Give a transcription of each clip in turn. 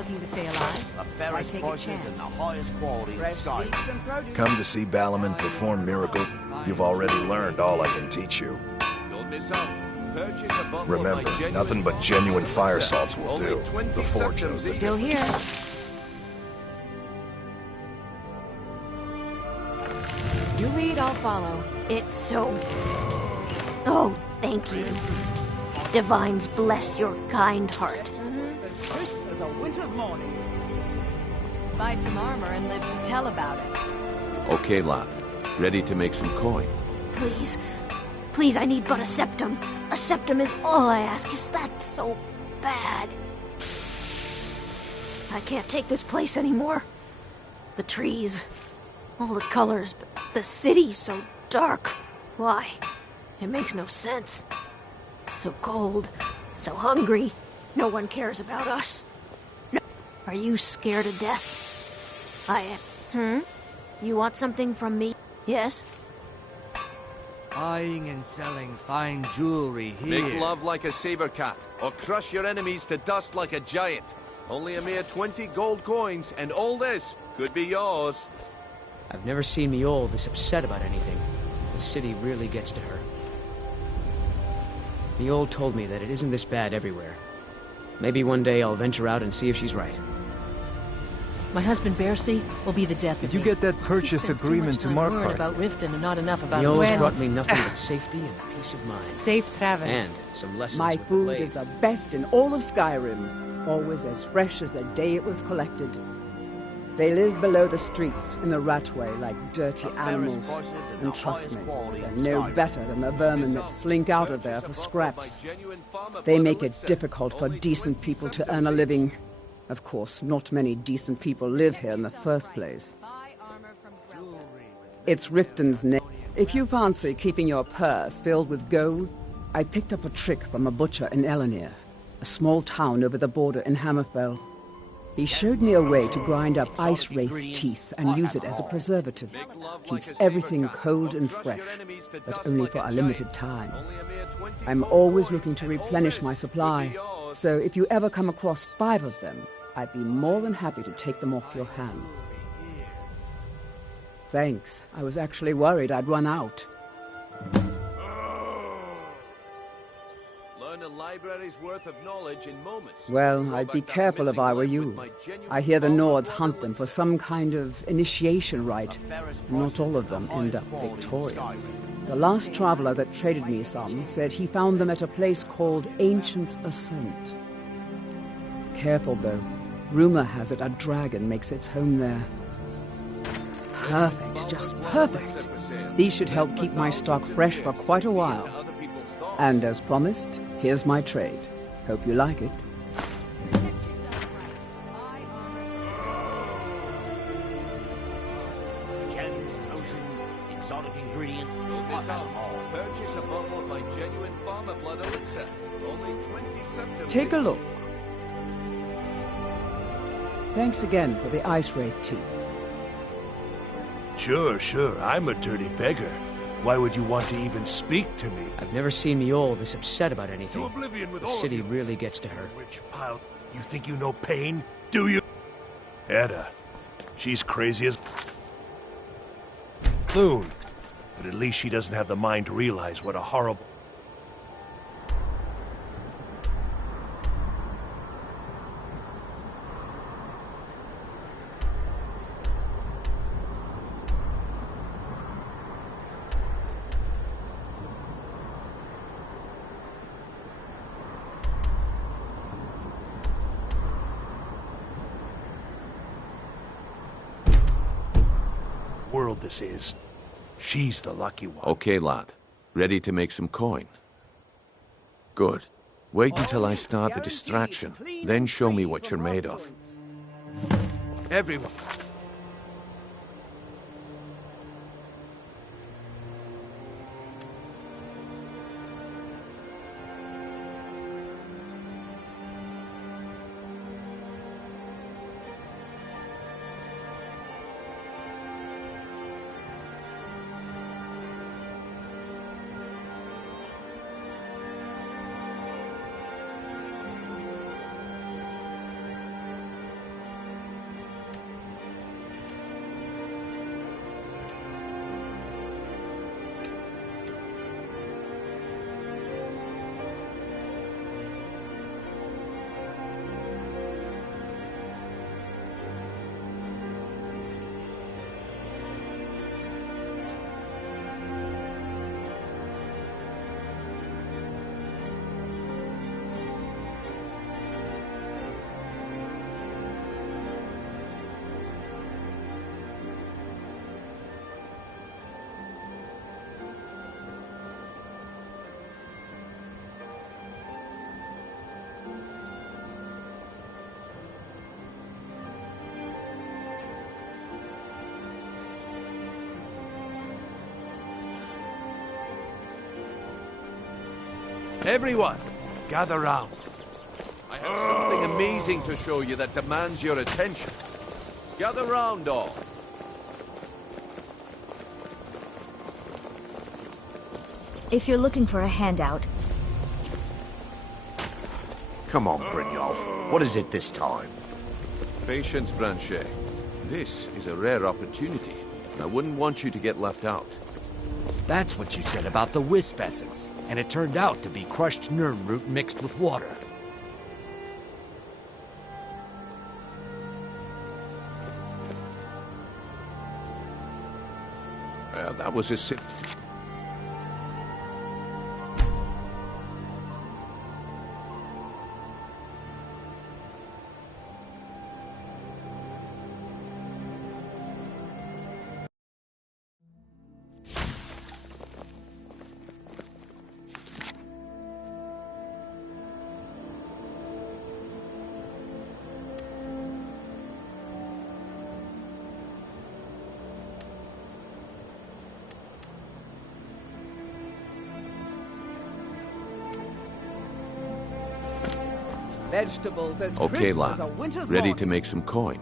Looking to stay alive? The fairest prices and the highest quality in Skyrim. Come to see Balaman perform miracles. You've already learned all I can teach you. Remember, nothing but genuine fire salts will do. The forge knows the Still here. You lead, I'll follow. It's so... Oh, thank you. Divines bless your kind heart. As a winter's morning. Buy some armor and live to tell about it. Okay, lad. Ready to make some coin? Please. Please, I need but a septum. A septum is all I ask. Is that so bad? I can't take this place anymore. The trees, all the colors, but the city's so dark. Why? It makes no sense. So cold, so hungry. No one cares about us. No. Are you scared to death? I am. You want something from me? Yes? Buying and selling fine jewelry here. Make love like a saber cat, or crush your enemies to dust like a giant. Only a mere 20 gold coins, and all this could be yours. I've never seen Miol this upset about anything. The city really gets to her. Miol told me that it isn't this bad everywhere. Maybe one day I'll venture out and see if she's right. My husband Bercy will be the death of me. Did you get that purchase agreement to Markarth? About Riften and not enough about Miol's brought me nothing but safety and peace of mind. Safe travels. And some lessons My with food the blade. is the best in all of Skyrim, always as fresh as the day it was collected. They live below the streets in the ratway like dirty animals. And trust me, they're no better than the vermin that slink out of there for scraps. They make it difficult for decent people to earn a living. Of course, not many decent people live here in the first place. It's Riften's name. If you fancy keeping your purse filled with gold, I picked up a trick from a butcher in Elenir, a small town over the border in Hammerfell. He showed me a way to grind up ice wraith teeth and use it as a preservative. Keeps everything cold and fresh, but only for a limited time. I'm always looking to replenish my supply, so if you ever come across 5 of them, I'd be more than happy to take them off your hands. Thanks. I was actually worried I'd run out. Learn a library's worth of knowledge in moments. Well, I'd be careful if I were you. I hear the Nords hunt them for some kind of initiation rite, and not all of them end up victorious. The last traveler that traded me some said he found them at a place called Ancient's Ascent. Careful, though. Rumor has it a dragon makes its home there. Perfect, just perfect. These should help keep my stock fresh for quite a while. And as promised, here's my trade. Hope you like it. Gems, potions, exotic ingredients. Purchase a bottle of my genuine farmer blood elixir. Only 20 septims. Take a look. Thanks again for the ice wraith teeth. Sure. I'm a dirty beggar. Why would you want to even speak to me? I've never seen Miol this upset about anything. To oblivion with the all city of you. really gets to her. Rich pile, you think you know pain? Do you? Edda, she's crazy as... Loon. But at least she doesn't have the mind to realize what a horrible... world this is. She's the lucky one. Okay, lad. Ready to make some coin? Good. Wait until I start the distraction, then show me what you're made of. Everyone. Everyone, gather round. I have something amazing to show you that demands your attention. Gather round, all. If you're looking for a handout... Come on, Brynjolf. What is it this time? Patience, Branchet. This is a rare opportunity. I wouldn't want you to get left out. That's what you said about the wisp essence, and it turned out to be crushed nirn root mixed with water. Well, that was a Vegetables as Okay, crisp as a lad. winter's Ready morning. to make some coin.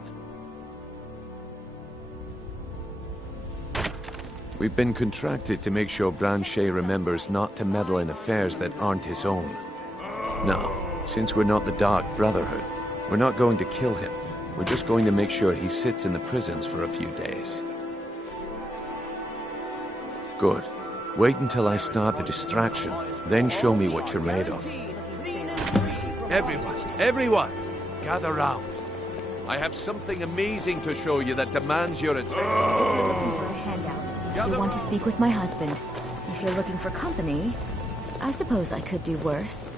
We've been contracted to make sure Branchet remembers not to meddle in affairs that aren't his own. Now, since we're not the Dark Brotherhood, we're not going to kill him. We're just going to make sure he sits in the prisons for a few days. Good. Wait until I start the distraction, then show me what you're made of. Everyone, gather round. I have something amazing to show you that demands your attention. If you're looking for a handout, you'll want to speak with my husband. If you're looking for company, I suppose I could do worse.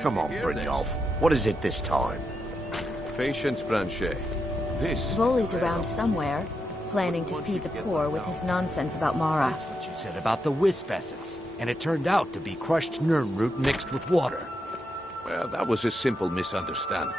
Come on, Brynjolf. What is it this time? Patience, Branchet. This... Voley's around somewhere, planning to feed the poor with his nonsense about Mara. That's what you said about the wisp essence, and it turned out to be crushed nirn root mixed with water. Well, that was a simple misunderstanding.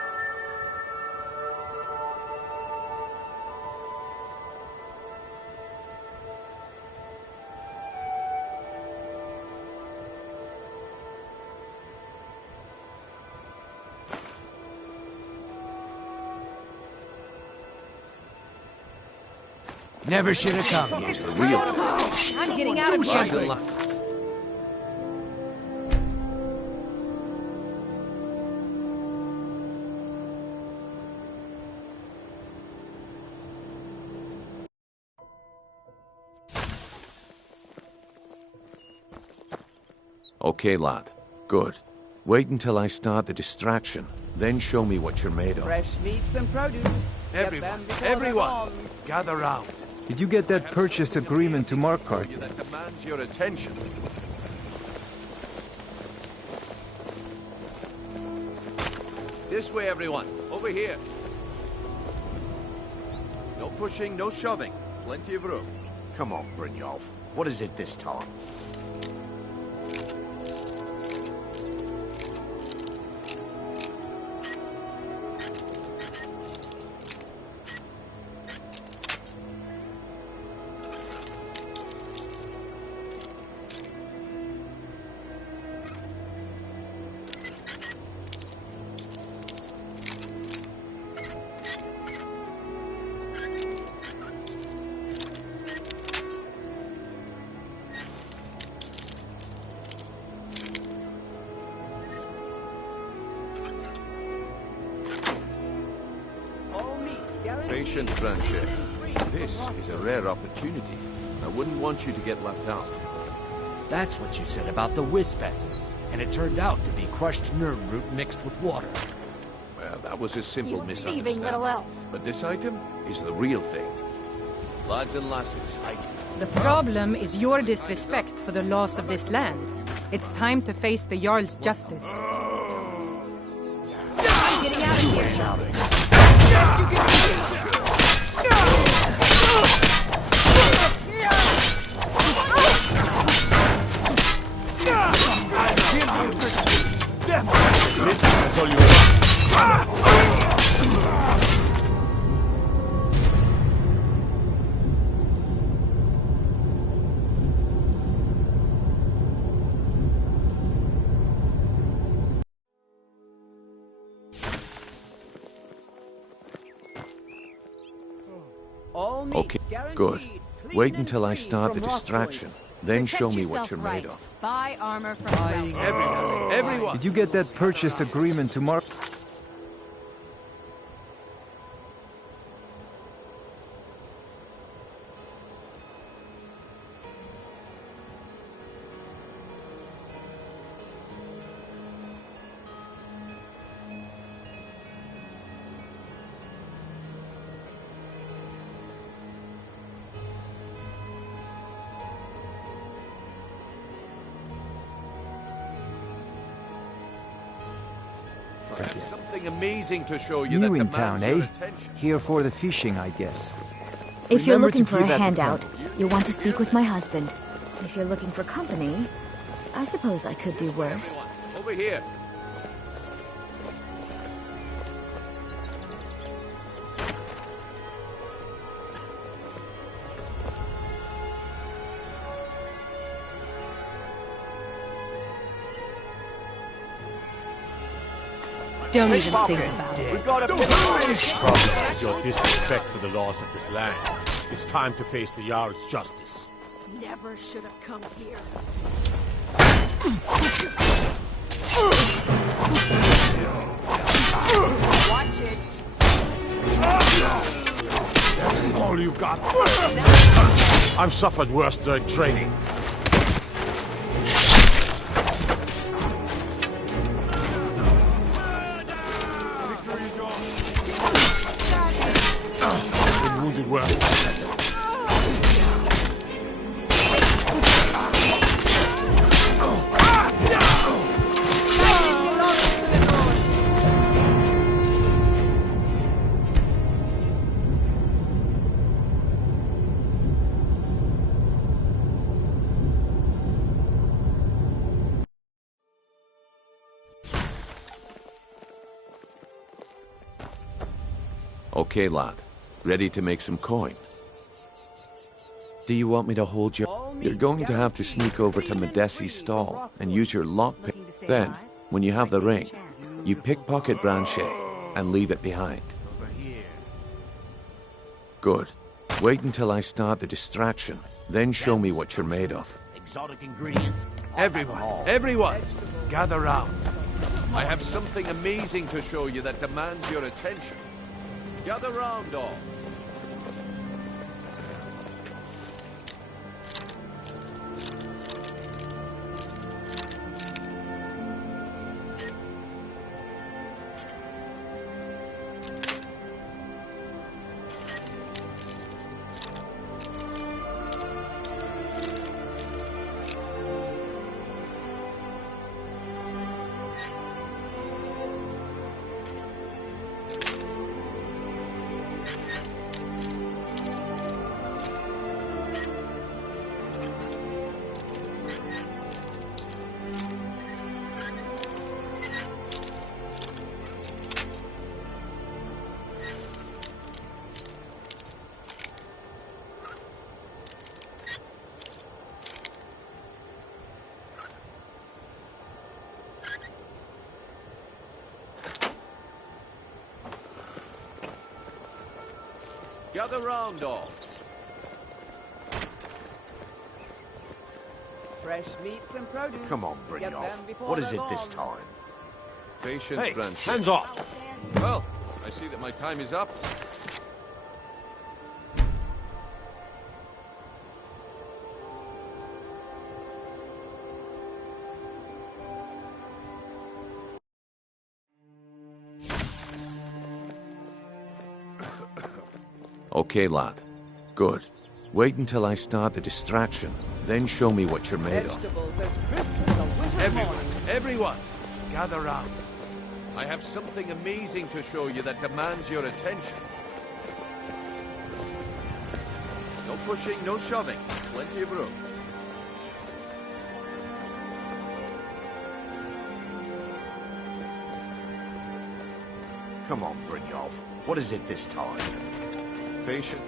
Never should have come here. It's the real... I'm getting out of here. Okay, lad. Good. Wait until I start the distraction, then show me what you're made of. Fresh meats and produce. Get them before they're Everyone, gone. gather round. Did you get that purchase agreement to Markarth? That demands your attention. This way, everyone. Over here. No pushing, no shoving. Plenty of room. Come on, Brynjolf. What is it this time? Patience, Branchet. This is a rare opportunity. I wouldn't want you to get left out. That's what you said about the wisp essence, and it turned out to be crushed nirn root mixed with water. Well, that was a simple You misunderstanding. thieving little elf. But this item is the real thing. Lads and lasses, The problem is your disrespect for the laws of this land. It's time to face the Jarl's justice. I'm getting out of here. That's all you All meats Okay, guaranteed, good. clean Wait and until I free start the from rock distraction. joints. Then Protect show me yourself what you're right. made of. Buy armor from Ralph. Everyone! Did you get that purchase agreement to mark? I have something amazing to show you New that in town, demands your eh? attention. Here for the fishing, I guess. If you're Remember looking to for a give at the handout, temple. you'll want to speak with my husband. If you're looking for company, I suppose I could do worse. Over here. Don't even think about it. We got a Problem is your disrespect for the laws of this land. It's time to face the Jarl's justice. Never should have come here. Watch it. That's all you've got. I've suffered worse during training. I've been wounded worse. Okay, lad. Ready to make some coin? Do you want me to hold you? You're going to have to sneak over to Medesi's stall and use your lockpick. Then, when you have the ring, you pickpocket Branchet and leave it behind. Good. Wait until I start the distraction, then show me what you're made of. exotic ingredients. Everyone, gather round. I have something amazing to show you that demands your attention. Gather round, all. Gather round, all. Fresh meats and produce. Come on, Get them Brynjolf. before What is they're it this gone. time? Patience, Hey, Branchet. hands off! Well, I see that my time is up. Okay, lad. Good. Wait until I start the distraction, then show me what you're made of. Vegetables as crisp as a winter morning. Everyone, gather round. I have something amazing to show you that demands your attention. No pushing, no shoving. Plenty of room. Come on, Brynjolf. What is it this time? Patient.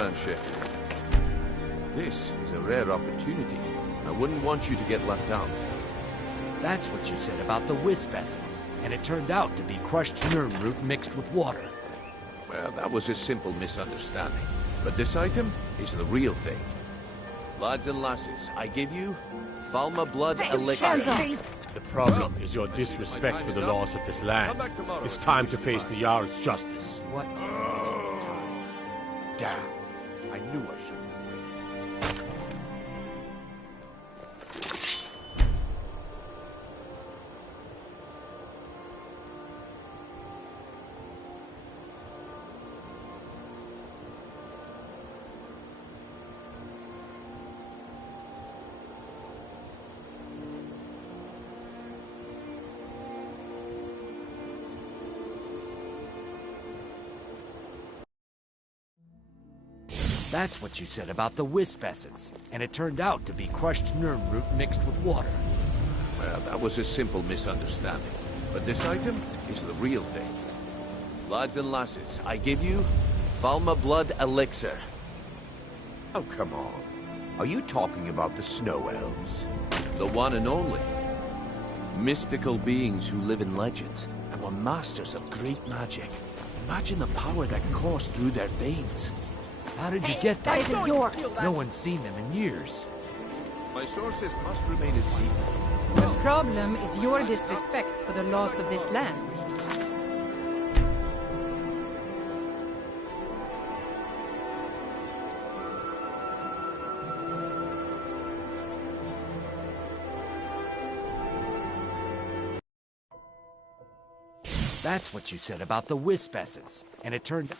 Branche. This is a rare opportunity. I wouldn't want you to get left out. That's what you said about the wisp essence, and it turned out to be crushed nerm root mixed with water. Well, that was a simple misunderstanding. But this item is the real thing. Lads and lasses, I give you Falma Blood Elixir. The problem is your disrespect for the laws of this land. It's time to face the Jarl's justice. What? Damn. I knew I shouldn't have waited. That's what you said about the wisp essence, and it turned out to be crushed nerm root mixed with water. Well, that was a simple misunderstanding. But this item is the real thing. Lads and lasses, I give you Falma Blood Elixir. Oh, come on. Are you talking about the Snow Elves? The one and only. Mystical beings who live in legends and were masters of great magic. Imagine the power that coursed through their veins. How did you get that? That isn't yours. No one's seen them in years. My sources must remain a secret. The problem is your disrespect for the laws of this land. That's what you said about the wisp essence, and it turned...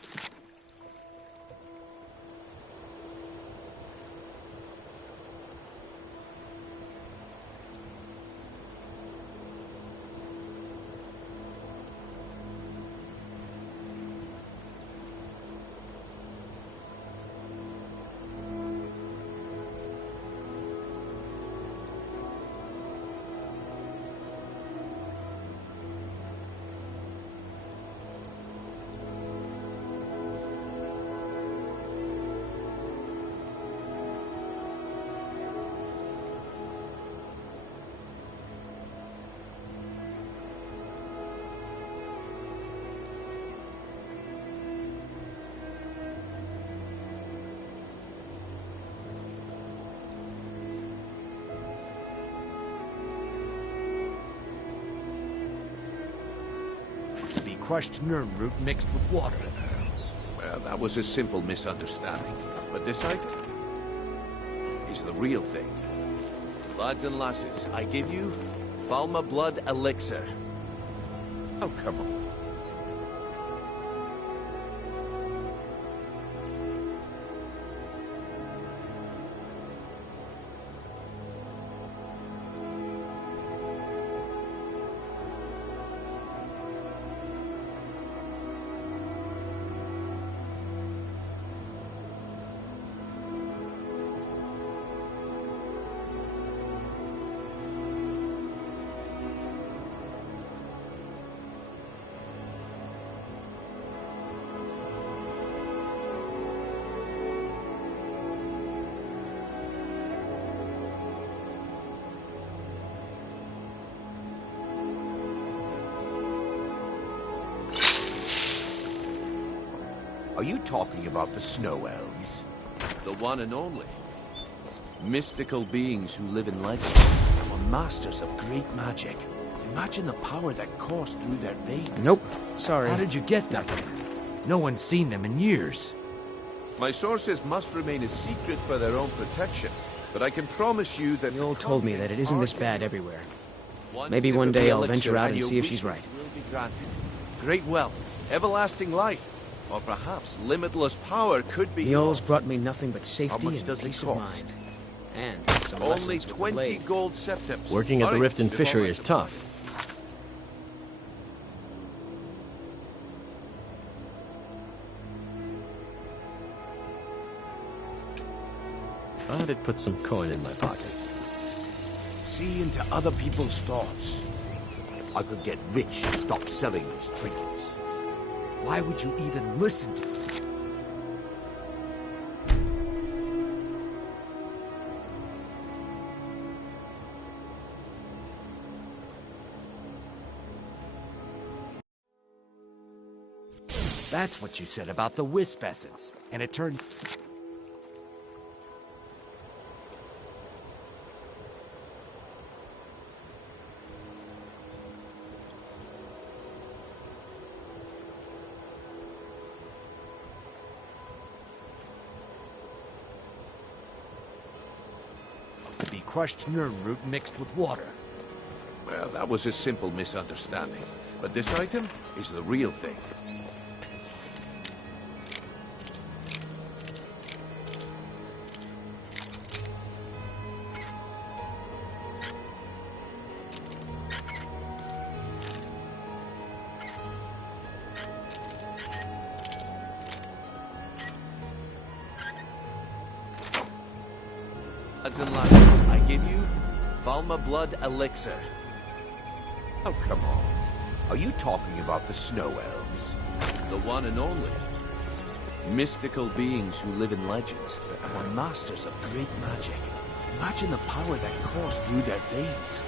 crushed nerm root mixed with water. Well, that was a simple misunderstanding. But this item is the real thing. Lads and lasses, I give you Falma Blood Elixir. Oh, come on. Are you talking about the Snow Elves? The one and only. Mystical beings who live in legends were masters of great magic. Imagine the power that coursed through their veins. Nope. Sorry. How did you get that? No one's seen them in years. My sources must remain a secret for their own protection, but I can promise you that... You all told me that it isn't this bad everywhere. Maybe one day I'll venture out and see if she's right. Will be granted. Great wealth, everlasting life, or perhaps limitless power could be Niall's yours. brought me nothing but safety and does it peace of cost? mind. And some Only lessons with the 20 blade. gold septims. Working at the Hurry, Rift and before Fishery I is depart. tough. But it put some coin in my pocket. See into other people's thoughts. I could get rich and stop selling these trinkets. Why would you even listen to me? That's what you said about the wisp essence, and it turned... to be crushed Nirnroot mixed with water. Well, that was a simple misunderstanding. But this item is the real thing. Lads and lasses, I give you Falma Blood Elixir. Oh, come on. Are you talking about the Snow Elves? The one and only. Mystical beings who live in legends and are masters of great magic. Imagine the power that coursed through their veins.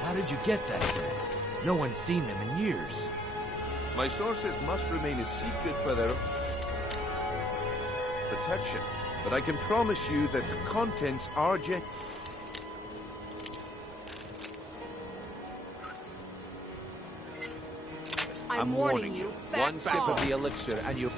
How did you get that here? No one's seen them in years. My sources must remain a secret for their protection, but I can promise you that the contents are I'm warning you. One sip of the elixir and you...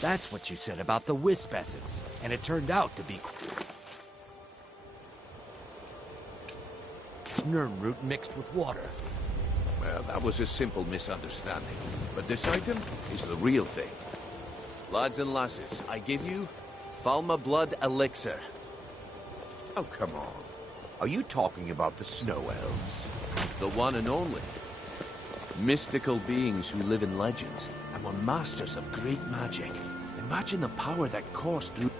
That's what you said about the wisp essence, and it turned out to be... Nirnroot mixed with water. Well, that was a simple misunderstanding. But this item is the real thing. Lads and lasses, I give you Falma Blood Elixir. Oh, come on. Are you talking about the Snow Elves? The one and only. Mystical beings who live in legends and were masters of great magic. Imagine the power that coursed through...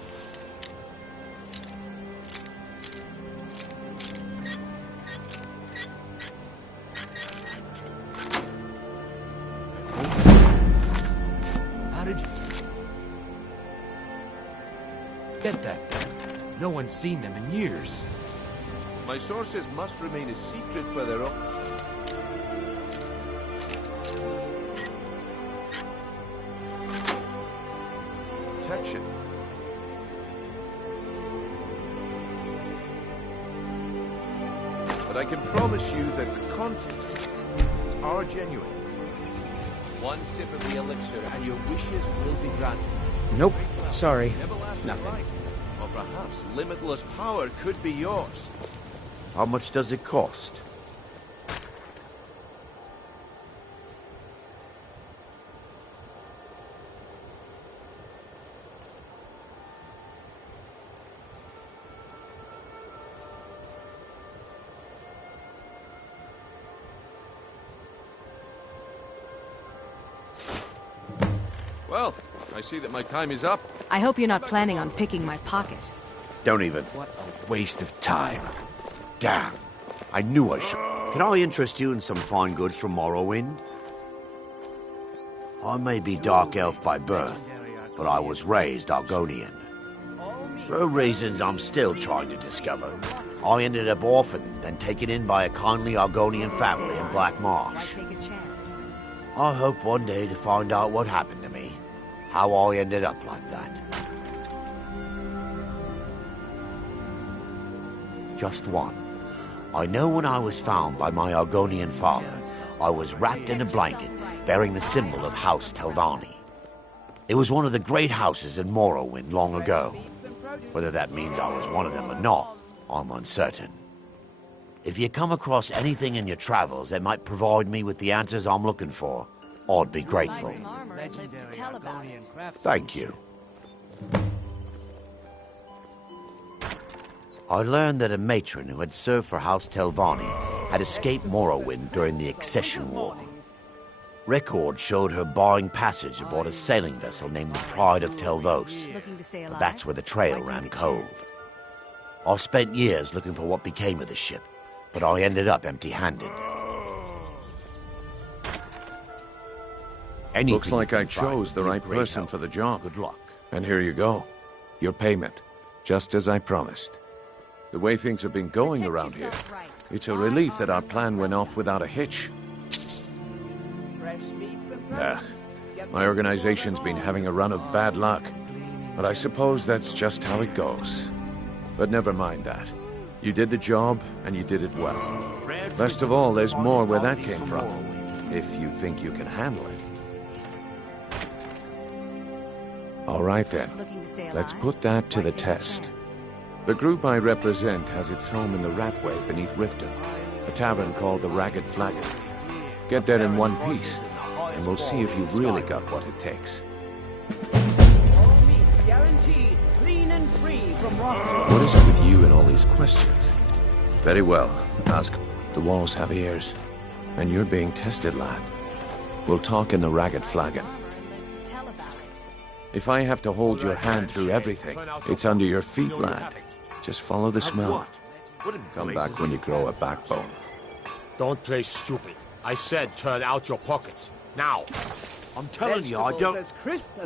How did you... get that done? No one's seen them in years. My sources must remain a secret for their own... protection. But I can promise you that the contents are genuine. One sip of the elixir and your wishes will be granted. Nope. Sorry. Nothing. Life, or perhaps limitless power could be yours. How much does it cost? Well, I see that my time is up. I hope you're not planning on picking my pocket. Don't even. What a waste of time. Damn. I knew I should. Can I interest you in some fine goods from Morrowind? I may be Dark Elf by birth, but I was raised Argonian. For reasons I'm still trying to discover, I ended up orphaned, then taken in by a kindly Argonian family in Black Marsh. I hope one day to find out what happened to me, how I ended up like that. Just one. I know when I was found by my Argonian father, I was wrapped in a blanket bearing the symbol of House Telvanni. It was one of the great houses in Morrowind long ago. Whether that means I was one of them or not, I'm uncertain. If you come across anything in your travels that might provide me with the answers I'm looking for, I'd be grateful. Thank you. I learned that a matron who had served for House Telvanni had escaped Morrowind during the Accession War. Records showed her buying passage aboard a sailing vessel named the Pride of Telvos. But that's where the trail ran cove. I spent years looking for what became of the ship, but I ended up empty-handed. Anything Looks like you I can find chose the will be right great person help. for the job. Good luck. And here you go. Your payment. Just as I promised. The way things have been going around here, it's a relief that our plan went off without a hitch. Nah, my organization's been having a run of bad luck. But I suppose that's just how it goes. But never mind that. You did the job, and you did it well. Best of all, there's more where that came from. If you think you can handle it. All right then. Let's put that to the test. The group I represent has its home in the Ratway beneath Riften, a tavern called the Ragged Flagon. Get there in one piece, and we'll see if you've really got what it takes. Guaranteed, clean and free from What is it with you and all these questions? Very well. Ask. The walls have ears. And you're being tested, lad. We'll talk in the Ragged Flagon. If I have to hold your hand through everything, it's under your feet, lad. Just follow the smell. Come back when you grow a backbone. Don't play stupid. I said turn out your pockets. Now. I'm telling you, I don't...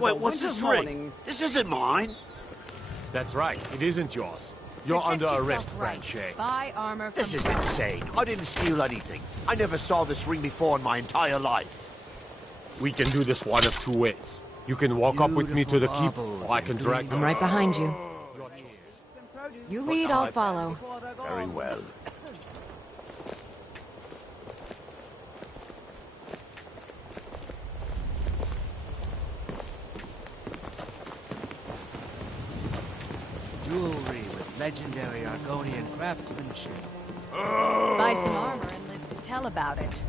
Wait, what's this ring? morning. This isn't mine. That's right. It isn't yours. You're under arrest, Branche. Buy armor from This is insane. I didn't steal anything. I never saw this ring before in my entire life. We can do this one of two ways. You can walk up with me to the keep, or I can drag... I'm right behind you. You lead, I'll follow. Very well. Jewelry with legendary Argonian craftsmanship. Buy some armor and live to tell about it.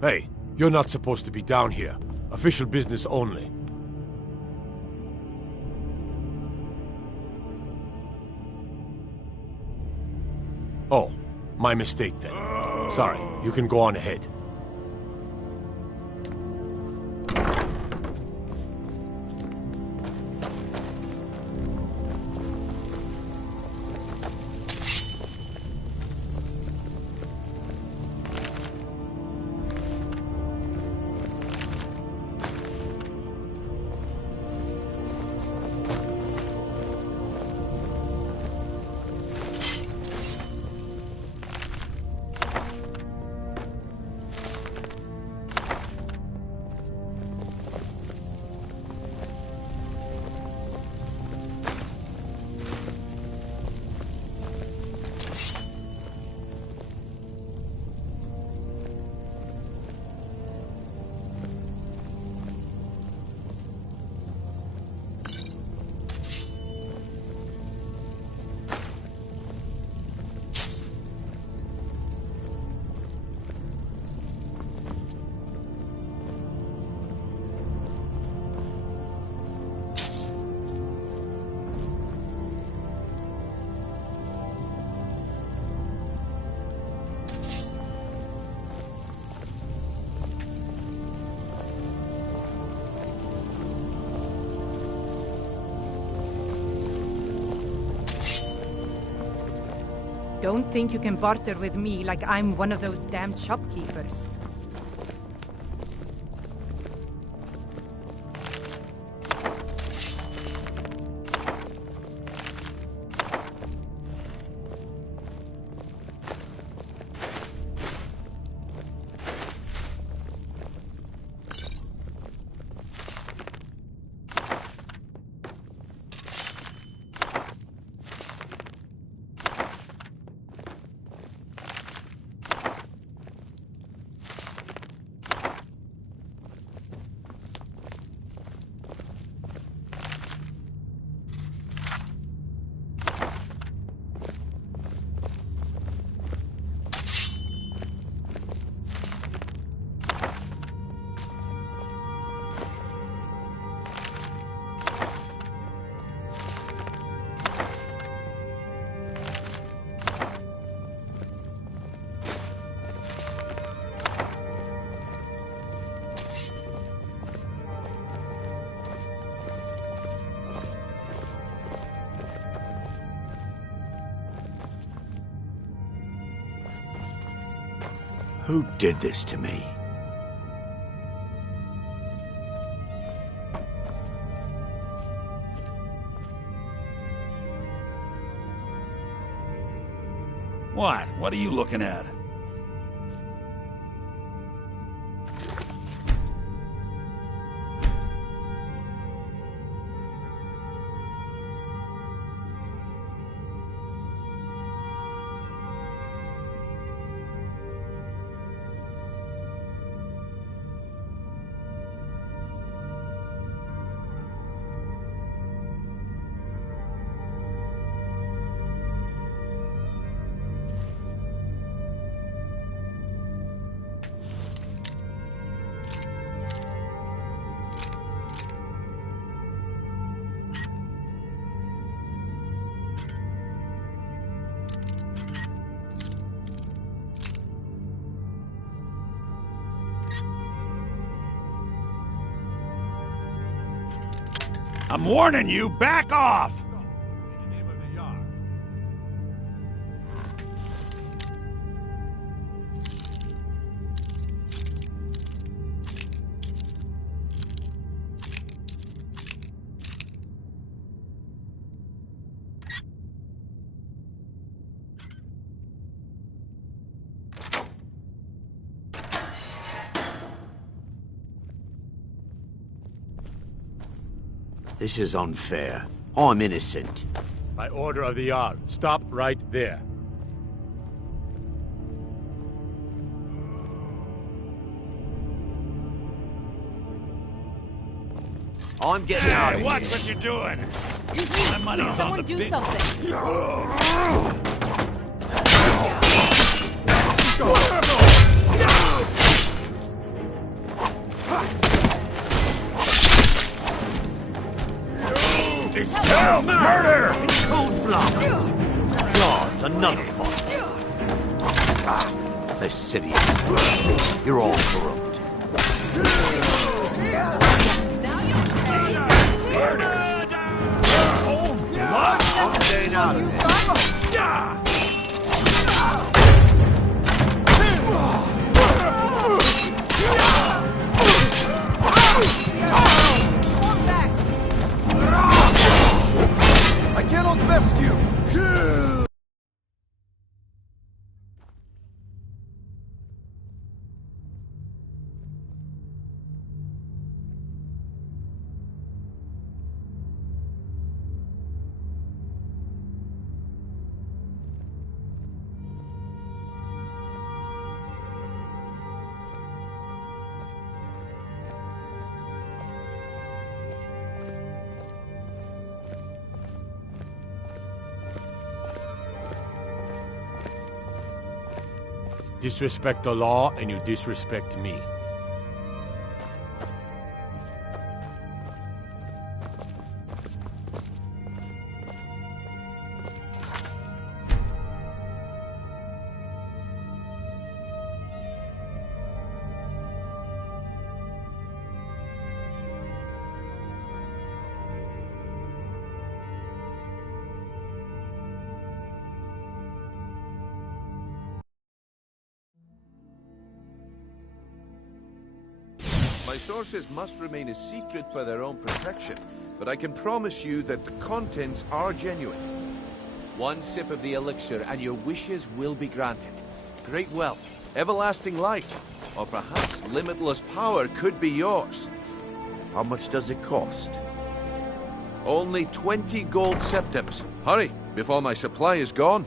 Hey, you're not supposed to be down here. Official business only. Oh, my mistake then. Sorry, you can go on ahead. Don't think you can barter with me like I'm one of those damn shopkeepers. Who did this to me? What? What are you looking at? I'm warning you, back off! This is unfair. I'm innocent. By order of the Jarl, stop right there. I'm getting out of here. Watch what you're doing! My money's on Someone the do big... something! It's hell murder! Cold blood. God's another one. This city. You're all corrupt. I'm staying out of this. I cannot best you! Disrespect the law, and you disrespect me. My sources must remain a secret for their own protection, but I can promise you that the contents are genuine. One sip of the elixir and your wishes will be granted. Great wealth, everlasting light, or perhaps limitless power could be yours. How much does it cost? Only 20 gold septims. Hurry, before my supply is gone.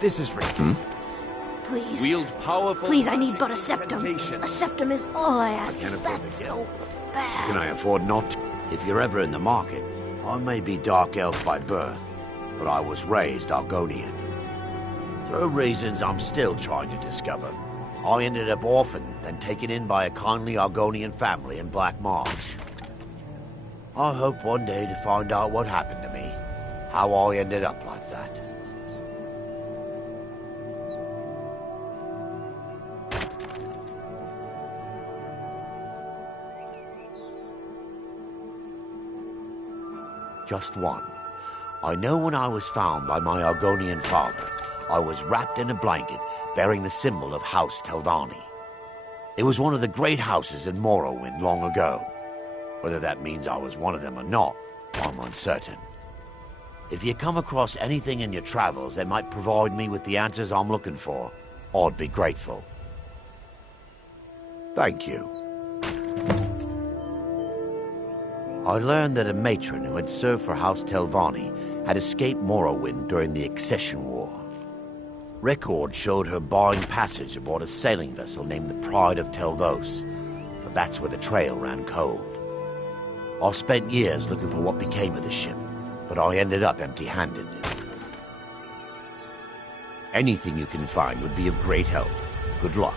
This is ridiculous. Please. Wield powerful... Please, I need but a septum. A septum is all I ask. Is that so bad? Can I afford not to? If you're ever in the market, I may be Dark Elf by birth, but I was raised Argonian. For reasons I'm still trying to discover, I ended up orphaned, then taken in by a kindly Argonian family in Black Marsh. I hope one day to find out what happened to me, how I ended up like that. just one. I know when I was found by my Argonian father, I was wrapped in a blanket bearing the symbol of House Telvanni. It was one of the great houses in Morrowind long ago. Whether that means I was one of them or not, I'm uncertain. If you come across anything in your travels that might provide me with the answers I'm looking for, I'd be grateful. Thank you. I learned that a matron who had served for House Telvanni had escaped Morrowind during the Accession War. Records showed her buying passage aboard a sailing vessel named the Pride of Telvos, but that's where the trail ran cold. I spent years looking for what became of the ship, but I ended up empty-handed. Anything you can find would be of great help. Good luck.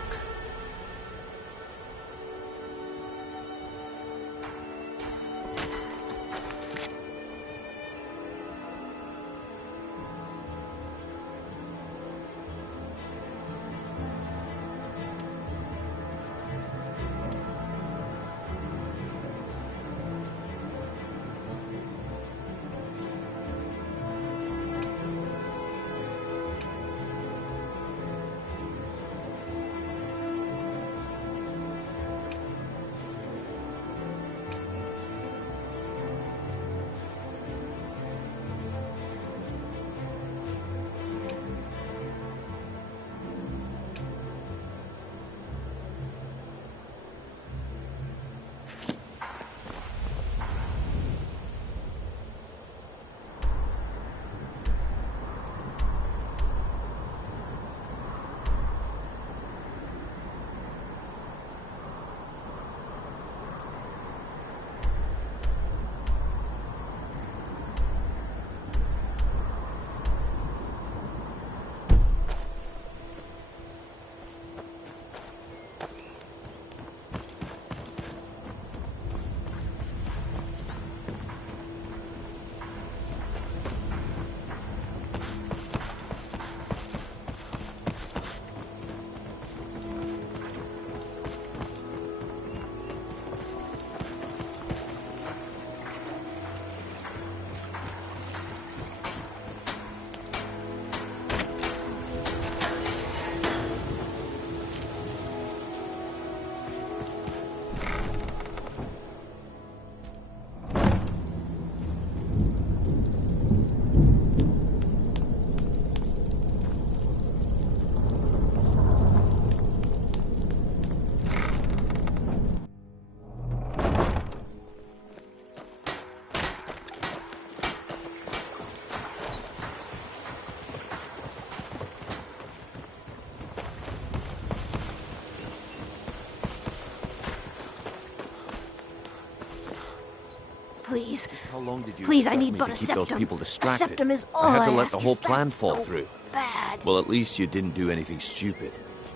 Please. How long did you Please, I expect need me but to a keep septum. those people A distracted? septum is all I had to let ask. the whole Is plan that fall so through. bad? Well, at least you didn't do anything stupid.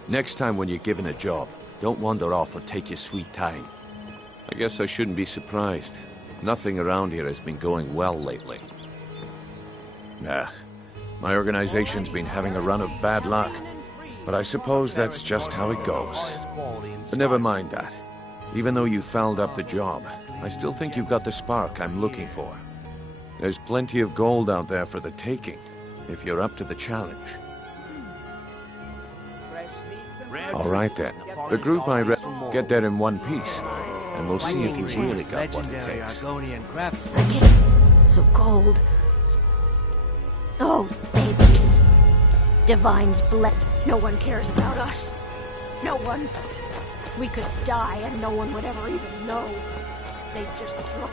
Next time when you're given a job, don't wander off or take your sweet time. I guess I shouldn't be surprised. Nothing around here has been going well lately. Nah, my organization's been having a run of bad luck. But I suppose that's just how it goes. But never mind that. Even though you fouled up the job, I still think you've got the spark I'm looking for. There's plenty of gold out there for the taking, if you're up to the challenge. All right then. The group get there in one piece, and we'll see if you've really got what it takes. I can't. So cold. Oh, thank you. Divine's bled. No one cares about us. No one. We could die and no one would ever even know. They'd just look.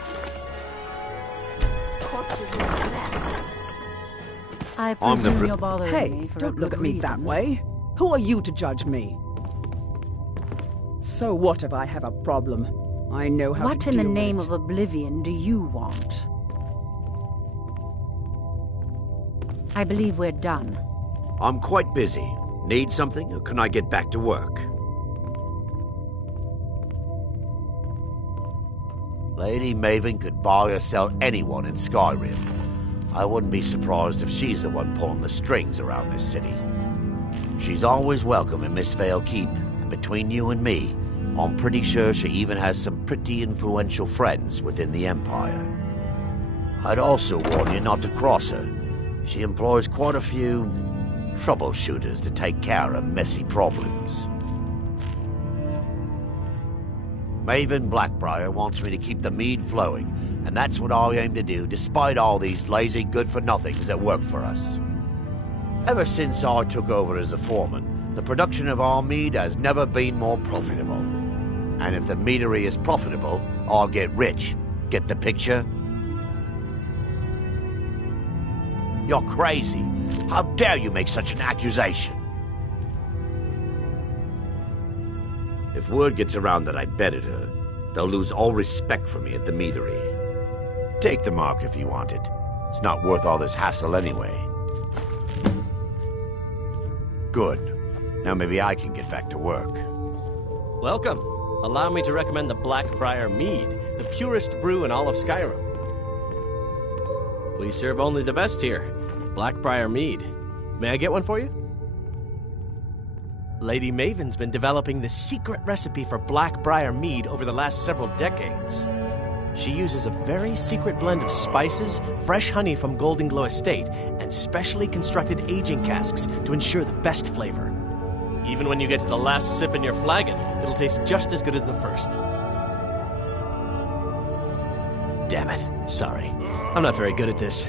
Corpses in the map. I I'm the presume you're bothering Hey, me for a don't good look at me that reason. way. Who are you to judge me? So what if I have a problem? I know how What to in the deal with name it. of oblivion do you want? I believe we're done. I'm quite busy. Need something, or can I get back to work? Lady Maven could buy or sell anyone in Skyrim. I wouldn't be surprised if she's the one pulling the strings around this city. She's always welcome in Mistveil Keep, and between you and me, I'm pretty sure she even has some pretty influential friends within the Empire. I'd also warn you not to cross her. She employs quite a few troubleshooters to take care of messy problems. Maven Blackbriar wants me to keep the mead flowing, and that's what I aim to do despite all these lazy good-for-nothings that work for us. Ever since I took over as the foreman, the production of our mead has never been more profitable. And if the meadery is profitable, I'll get rich. Get the picture? You're crazy. How dare you make such an accusation? If word gets around that I betted her, they'll lose all respect for me at the meadery. Take the mark if you want it. It's not worth all this hassle anyway. Good. Now maybe I can get back to work. Welcome. Allow me to recommend the Blackbriar Mead, the purest brew in all of Skyrim. We serve only the best here. Blackbriar Mead. May I get one for you? Lady Maven's been developing the secret recipe for Blackbriar Mead over the last several decades. She uses a very secret blend of spices, fresh honey from Golden Glow Estate, and specially constructed aging casks to ensure the best flavor. Even when you get to the last sip in your flagon, it'll taste just as good as the first. Damn it. Sorry. I'm not very good at this.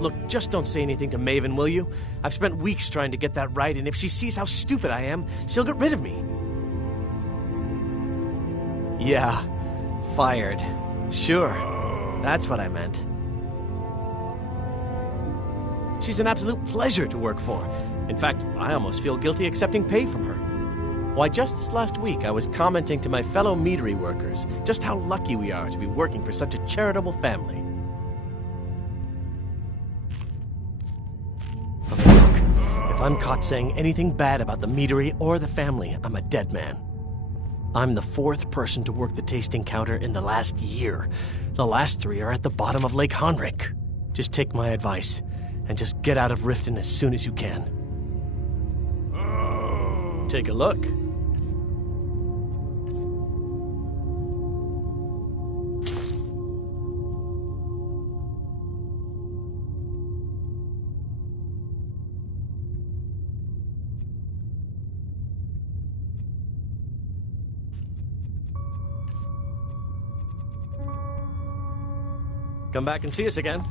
Look, just don't say anything to Maven, will you? I've spent weeks trying to get that right, and if she sees how stupid I am, she'll get rid of me. Yeah, fired. Sure, that's what I meant. She's an absolute pleasure to work for. In fact, I almost feel guilty accepting pay from her. Why, just this last week, I was commenting to my fellow meadery workers just how lucky we are to be working for such a charitable family. But look, if I'm caught saying anything bad about the meadery or the family, I'm a dead man. I'm the 4th person to work the tasting counter in the last year. The last 3 are at the bottom of Lake Honrick. Just take my advice, and just get out of Riften as soon as you can. Take a look. Come back and see us again.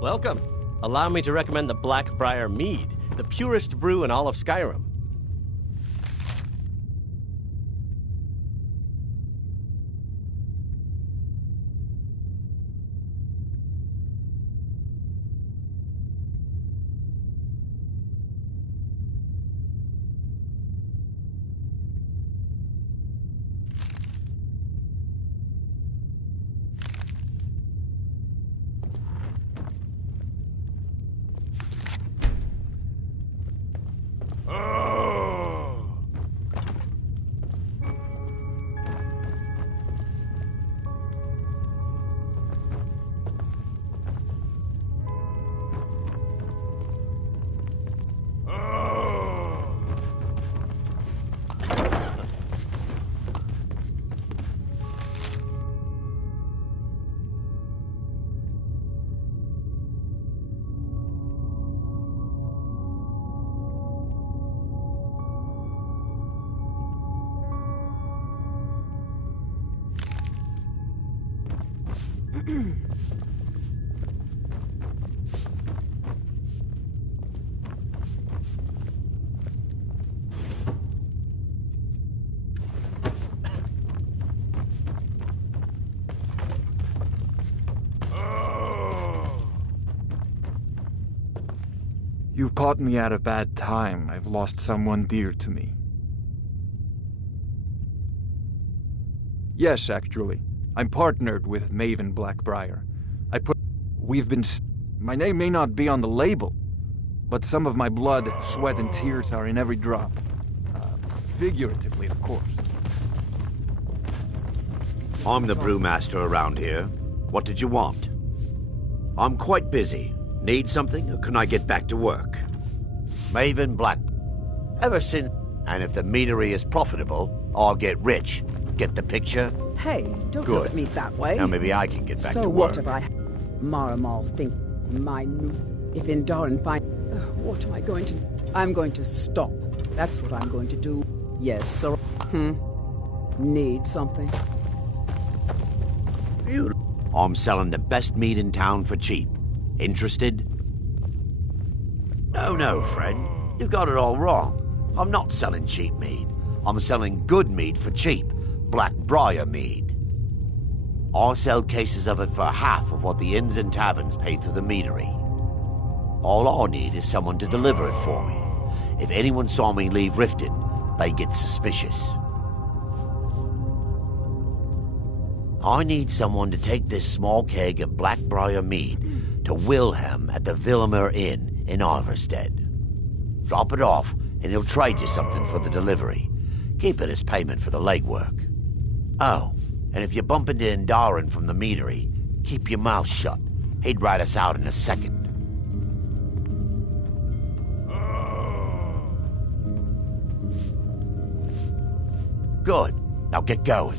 Welcome. Allow me to recommend the Blackbriar Mead, the purest brew in all of Skyrim. You've caught me at a bad time. I've lost someone dear to me. Yes, actually. I'm partnered with Maven Blackbriar. My name may not be on the label, but some of my blood, sweat, and tears are in every drop. Figuratively, of course. I'm the brewmaster around here. What did you want? I'm quite busy. Need something, or can I get back to work? Maven Black. Ever since... And if the meadery is profitable, I'll get rich. Get the picture? Hey, don't Good. look at me that way. Now maybe I can get back to So work. what if I... Maramal think my new... If Indarin find... what am I going to... I'm going to stop. That's what I'm going to do. Yes, sir. Need something? I'm selling the best meat in town for cheap. Interested? No, friend. You've got it all wrong. I'm not selling cheap mead. I'm selling good mead for cheap. Black Briar mead. I sell cases of it for half of what the inns and taverns pay through the meadery. All I need is someone to deliver it for me. If anyone saw me leave Riften, they get suspicious. I need someone to take this small keg of Blackbriar mead to Wilhelm at the Vilmer Inn in Iverstead. Drop it off, and he'll trade you something for the delivery. Keep it as payment for the legwork. Oh, and if you bump into Indarin from the meadery, keep your mouth shut. He'd rat us out in a second. Good. Now get going.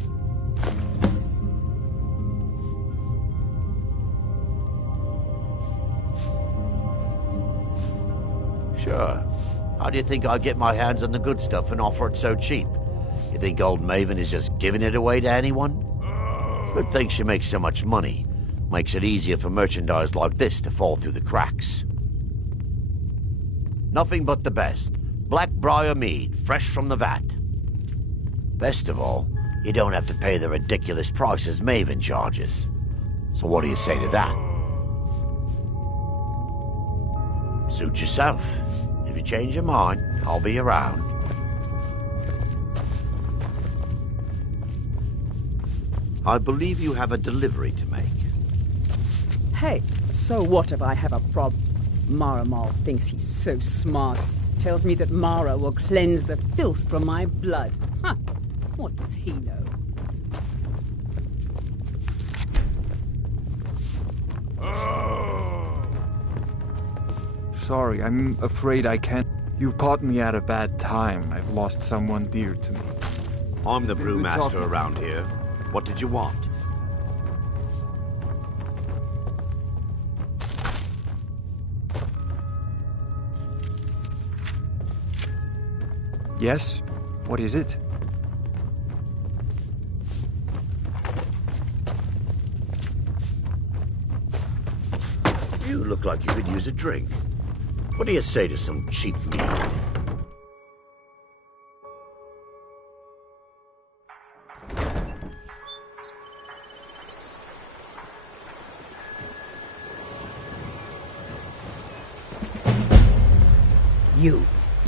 Sure. How do you think I get my hands on the good stuff and offer it so cheap? You think old Maven is just giving it away to anyone? Good thing she makes so much money. Makes it easier for merchandise like this to fall through the cracks. Nothing but the best. Blackbriar mead, fresh from the vat. Best of all, you don't have to pay the ridiculous prices Maven charges. So what do you say to that? Suit yourself. If you change your mind, I'll be around. I believe you have a delivery to make. Hey, so what if I have a problem? Maramal thinks he's so smart. Tells me that Mara will cleanse the filth from my blood. Huh. What does he know? Sorry, I'm afraid I can't. You've caught me at a bad time. I've lost someone dear to me. I'm the brewmaster around here. What did you want? Yes? What is it? You look like you could use a drink. What do you say to some cheap meat?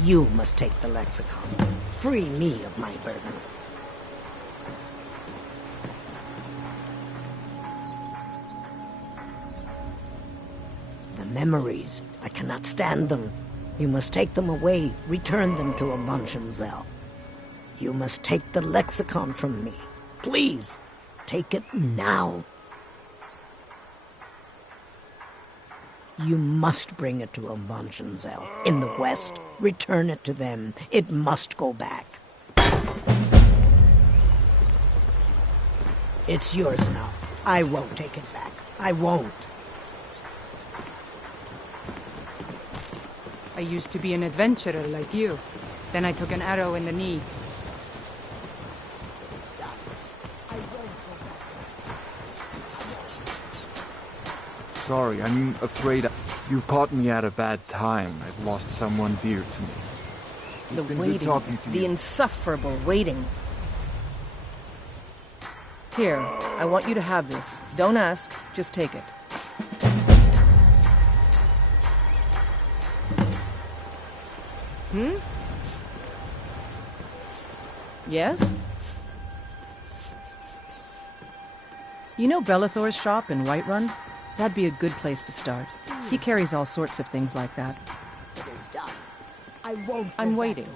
You must take the lexicon. Free me of my burden. The memories, I cannot stand them. You must take them away, return them to Abundshenzel. You must take the lexicon from me. Please, take it now. You must bring it to Abundshenzel. In the west, return it to them. It must go back. It's yours now. I won't take it back. I won't. I used to be an adventurer like you. Then I took an arrow in the knee. Stop. I won't go back. Sorry, I'm afraid you caught me at a bad time. I've lost someone dear to me. The It's been waiting, good talking to the you. insufferable waiting. Here, I want you to have this. Don't ask, just take it. Yes? You know Bellathor's shop in Whiterun? That'd be a good place to start. He carries all sorts of things like that. It is done. I won't. I'm waiting.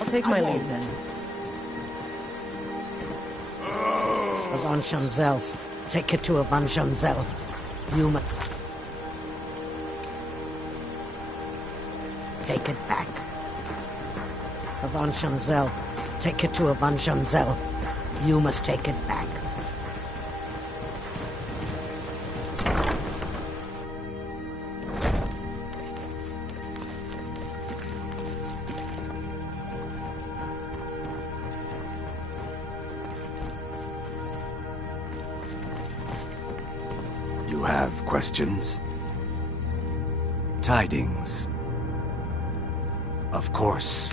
I'll take my leave then. Avant Chanzel. Take it to Avant Chanzel. You must take it back. Avant Chanzel. Take it to Avant Chanzel. You must take it back. You have questions? Tidings? Of course.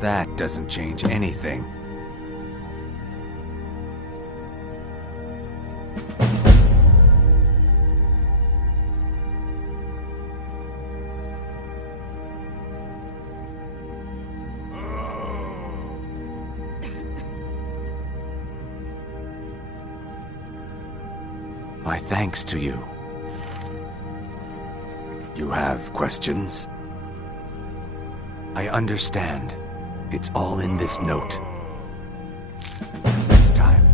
That doesn't change anything. My thanks to you. You have questions? I understand. It's all in this note. Next time.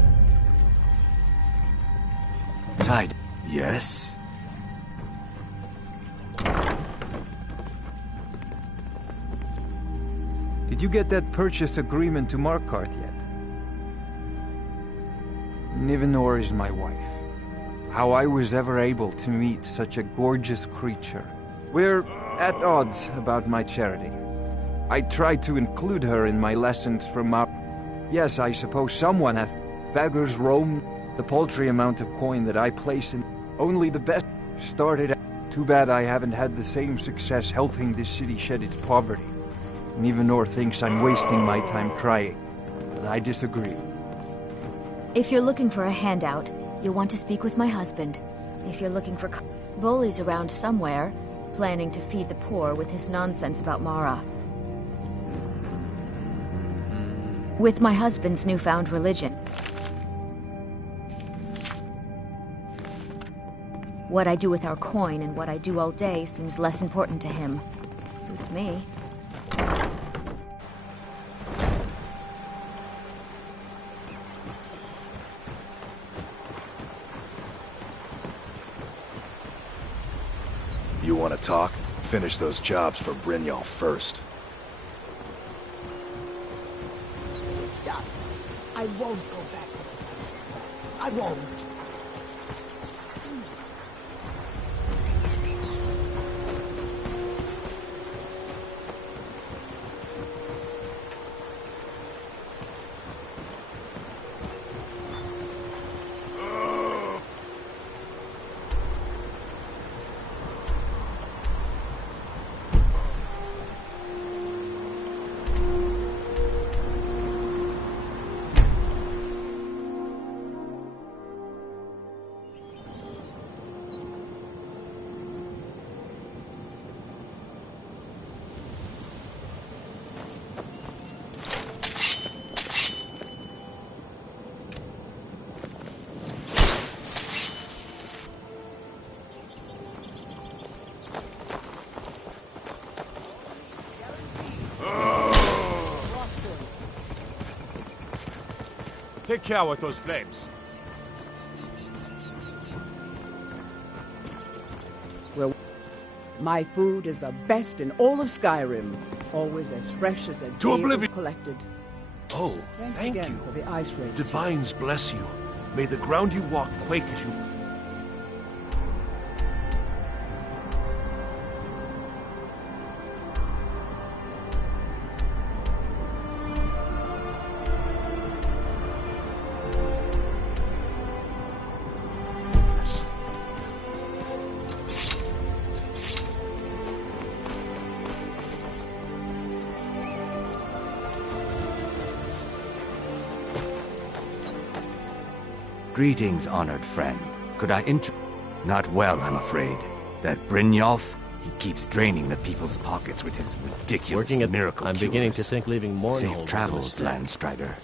Tide. Yes? Did you get that purchase agreement to Markarth yet? Nivenor is my wife. How I was ever able to meet such a gorgeous creature. We're at odds about my charity. I tried to include her in my lessons from our... Yes, I suppose someone has... Beggars roam. The paltry amount of coin that I place in... Only the best started... Too bad I haven't had the same success helping this city shed its poverty. Nivenor thinks I'm wasting my time trying. But I disagree. If you're looking for a handout, you'll want to speak with my husband. If you're looking for... Bolly's around somewhere, planning to feed the poor with his nonsense about Mara. With my husband's newfound religion. What I do with our coin and what I do all day seems less important to him. Suits me. You want to talk? Finish those jobs for Brynjolf first. It is done. I won't go back to the... I won't. Take care with those flames. Well, my food is the best in all of Skyrim. Always as fresh as the day it was collected. Oh, Thanks thank again you. for the ice raid. Divines bless you. May the ground you walk quake as you... Greetings, honored friend. Could I Not well, I'm afraid. That Brynjolf, he keeps draining the people's pockets with his ridiculous miracle I'm cures. beginning to think leaving Mournhold Safe was a travels, mistake. Landstrider.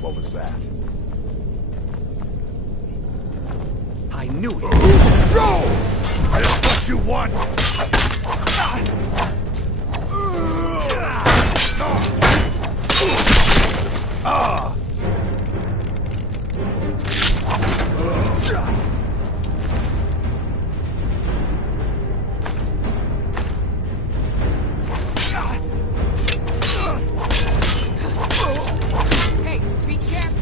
What was that? I knew it. Go! That's what you want! Hey, be careful.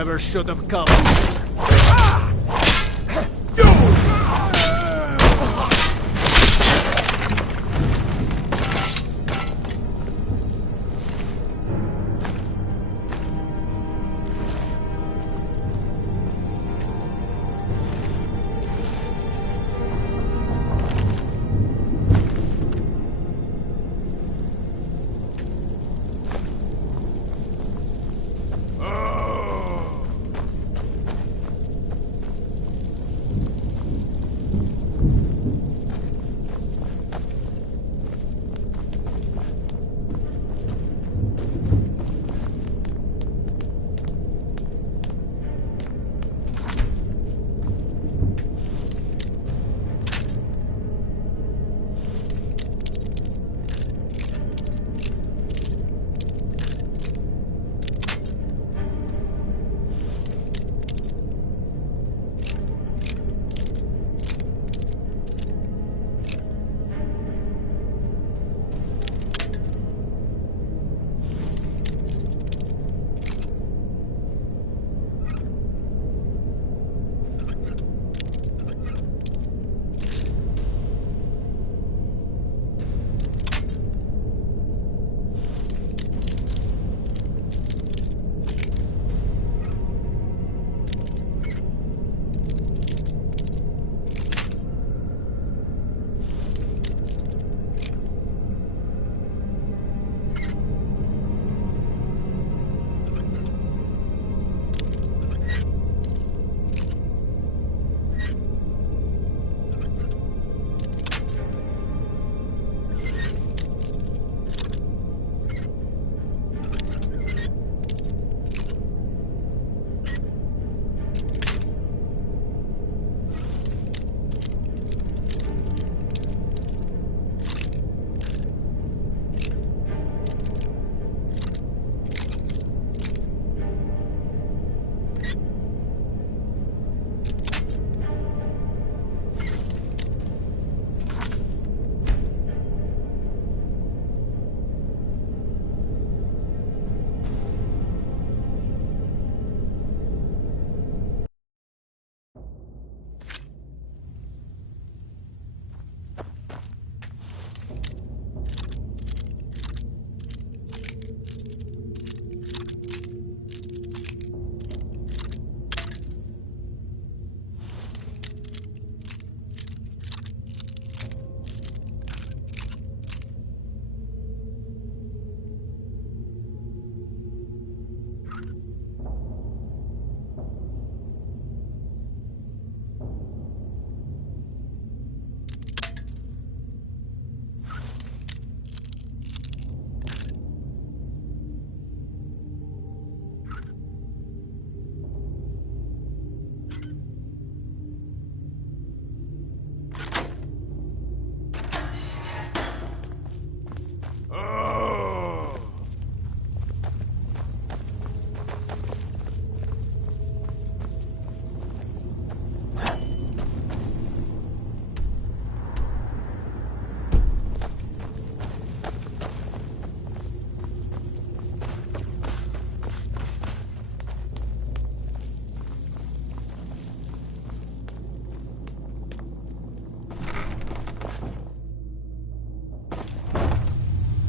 Never should have come.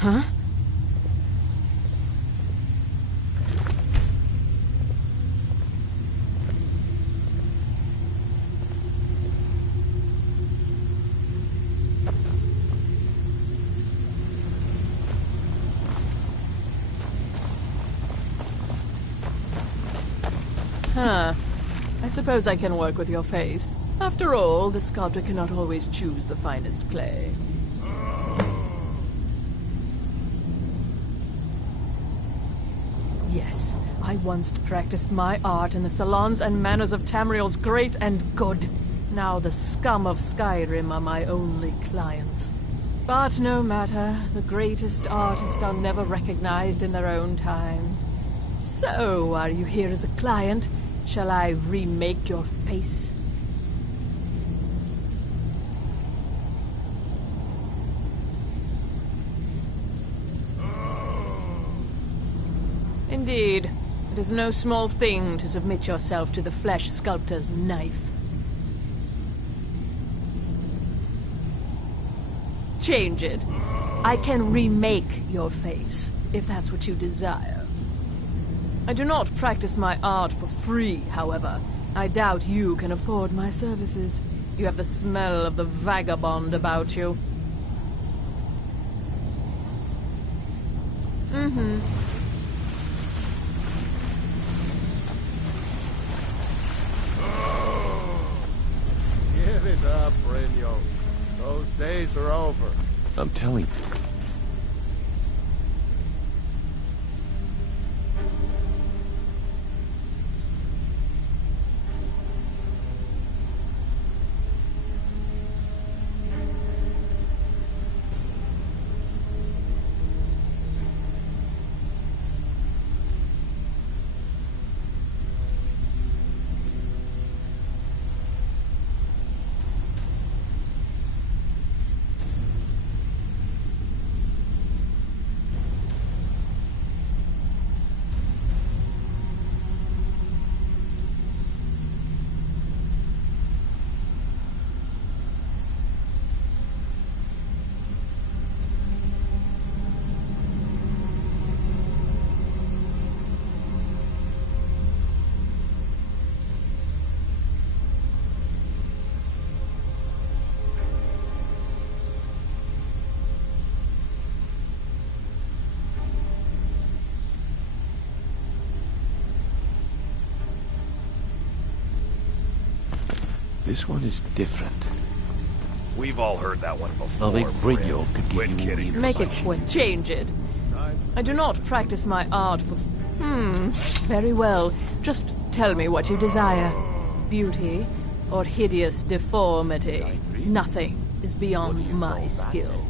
Huh? Huh. I suppose I can work with your face. After all, the sculptor cannot always choose the finest clay. Yes, I once practiced my art in the salons and manors of Tamriel's great and good. Now the scum of Skyrim are my only clients. But no matter, the greatest artists are never recognized in their own time. So, are you here as a client? Shall I remake your face? Indeed. It is no small thing to submit yourself to the flesh sculptor's knife. Change it. I can remake your face, if that's what you desire. I do not practice my art for free, however. I doubt you can afford my services. You have the smell of the vagabond about you. Mm-hmm. Give it up, Brynjo. Those days are over. I'm telling you. This one is different. We've all heard that one before. I think Brynjo could give you kidding. Make it quick. Change it. I do not practice my art for... Very well. Just tell me what you desire. Beauty or hideous deformity. Nothing is beyond my skill.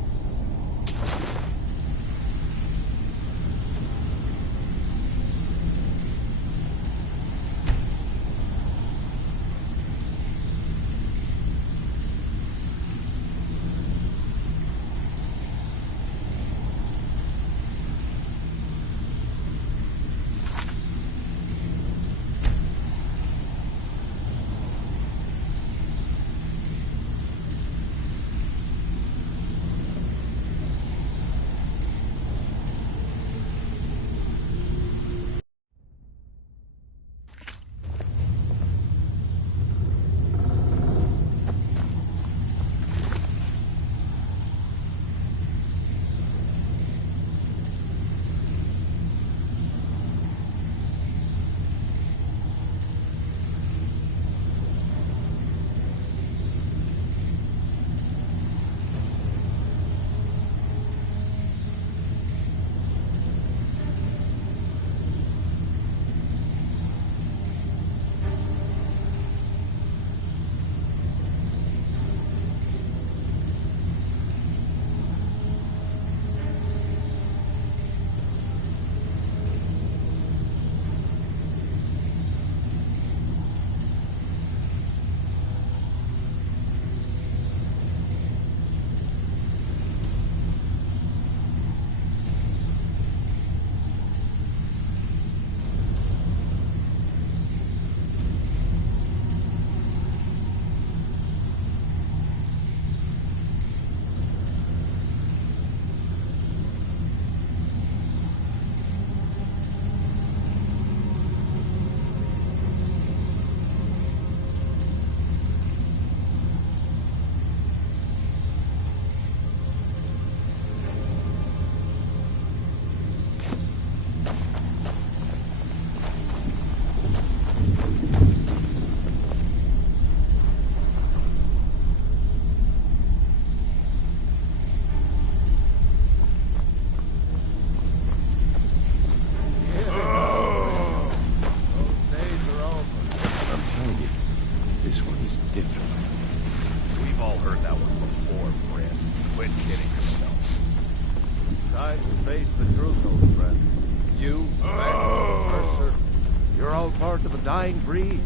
Dying breed.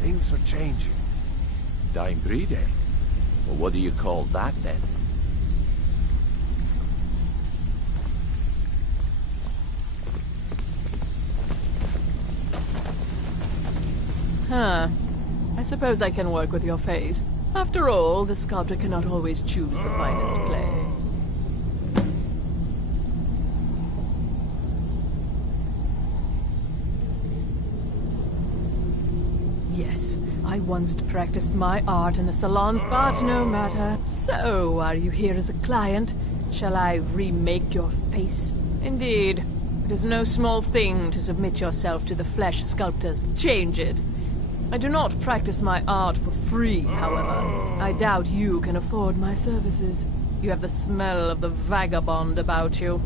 Things are changing. Dying breed, eh? Well, what do you call that, then? Huh. I suppose I can work with your face. After all, the sculptor cannot always choose the finest clay. Yes, I once practiced my art in the salons, but no matter. So, are you here as a client? Shall I remake your face? Indeed. It is no small thing to submit yourself to the flesh sculptors. Change it. I do not practice my art for free, however. I doubt you can afford my services. You have the smell of the vagabond about you.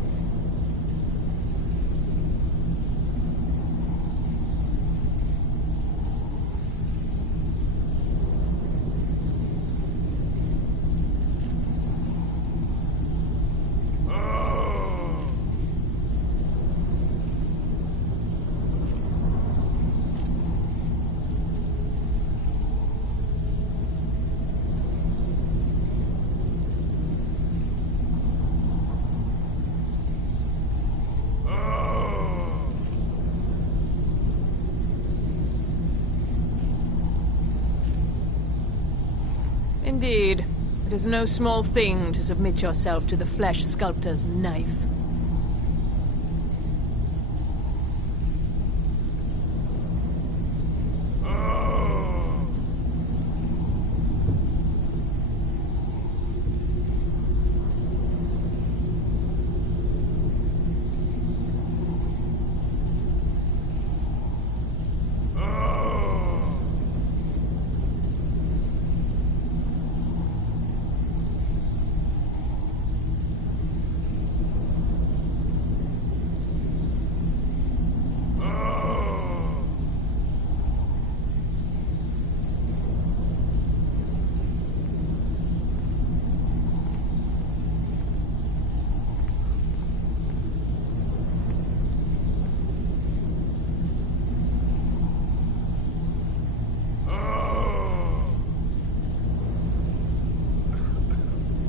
Indeed. It is no small thing to submit yourself to the flesh sculptor's knife.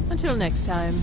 Until next time.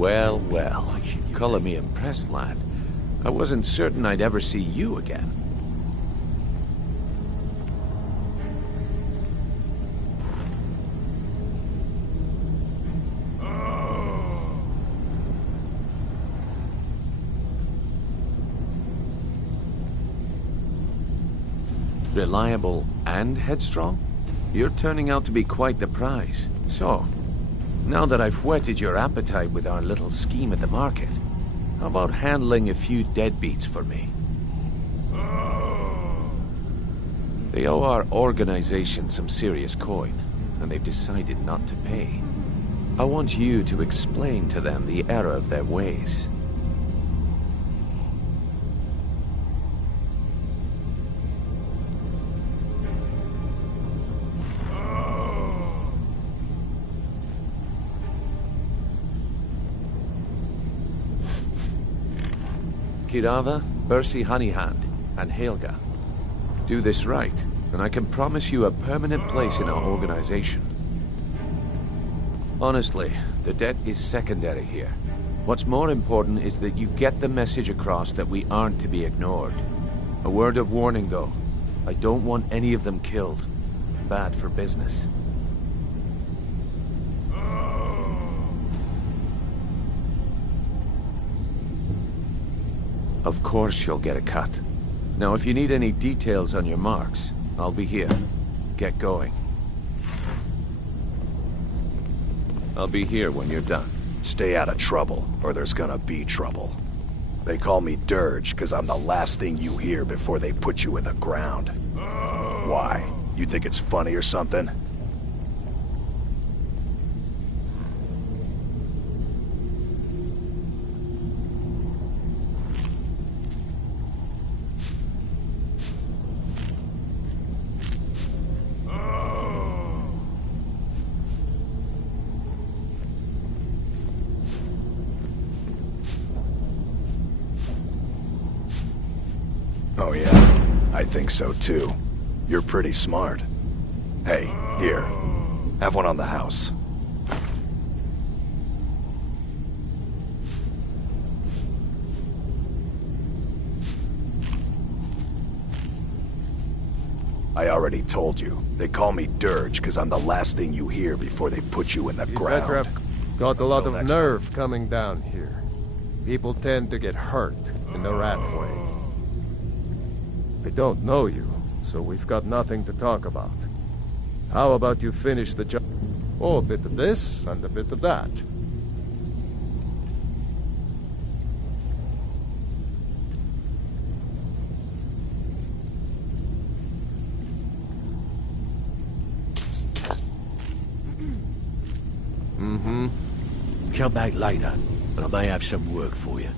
Well, well. Color me impressed, lad. I wasn't certain I'd ever see you again. Reliable and headstrong? You're turning out to be quite the prize. So, now that I've whetted your appetite with our little scheme at the market, how about handling a few deadbeats for me? They owe our organization some serious coin, and they've decided not to pay. I want you to explain to them the error of their ways. Kirava, Bersi Honeyhand, and Helga. Do this right, and I can promise you a permanent place in our organization. Honestly, the debt is secondary here. What's more important is that you get the message across that we aren't to be ignored. A word of warning, though. I don't want any of them killed. Bad for business. Of course you'll get a cut. Now, if you need any details on your marks, I'll be here. Get going. I'll be here when you're done. Stay out of trouble, or there's gonna be trouble. They call me Dirge because I'm the last thing you hear before they put you in the ground. Why? You think it's funny or something? Oh yeah, I think so too. You're pretty smart. Hey, here. Have one on the house. I already told you. They call me Dirge because I'm the last thing you hear before they put you in the ground. Better have got a lot of nerve coming down here. People tend to get hurt in the rat way. I don't know you, so we've got nothing to talk about. How about you finish the job? Oh, a bit of this and a bit of that. Come back later, and I may have some work for you.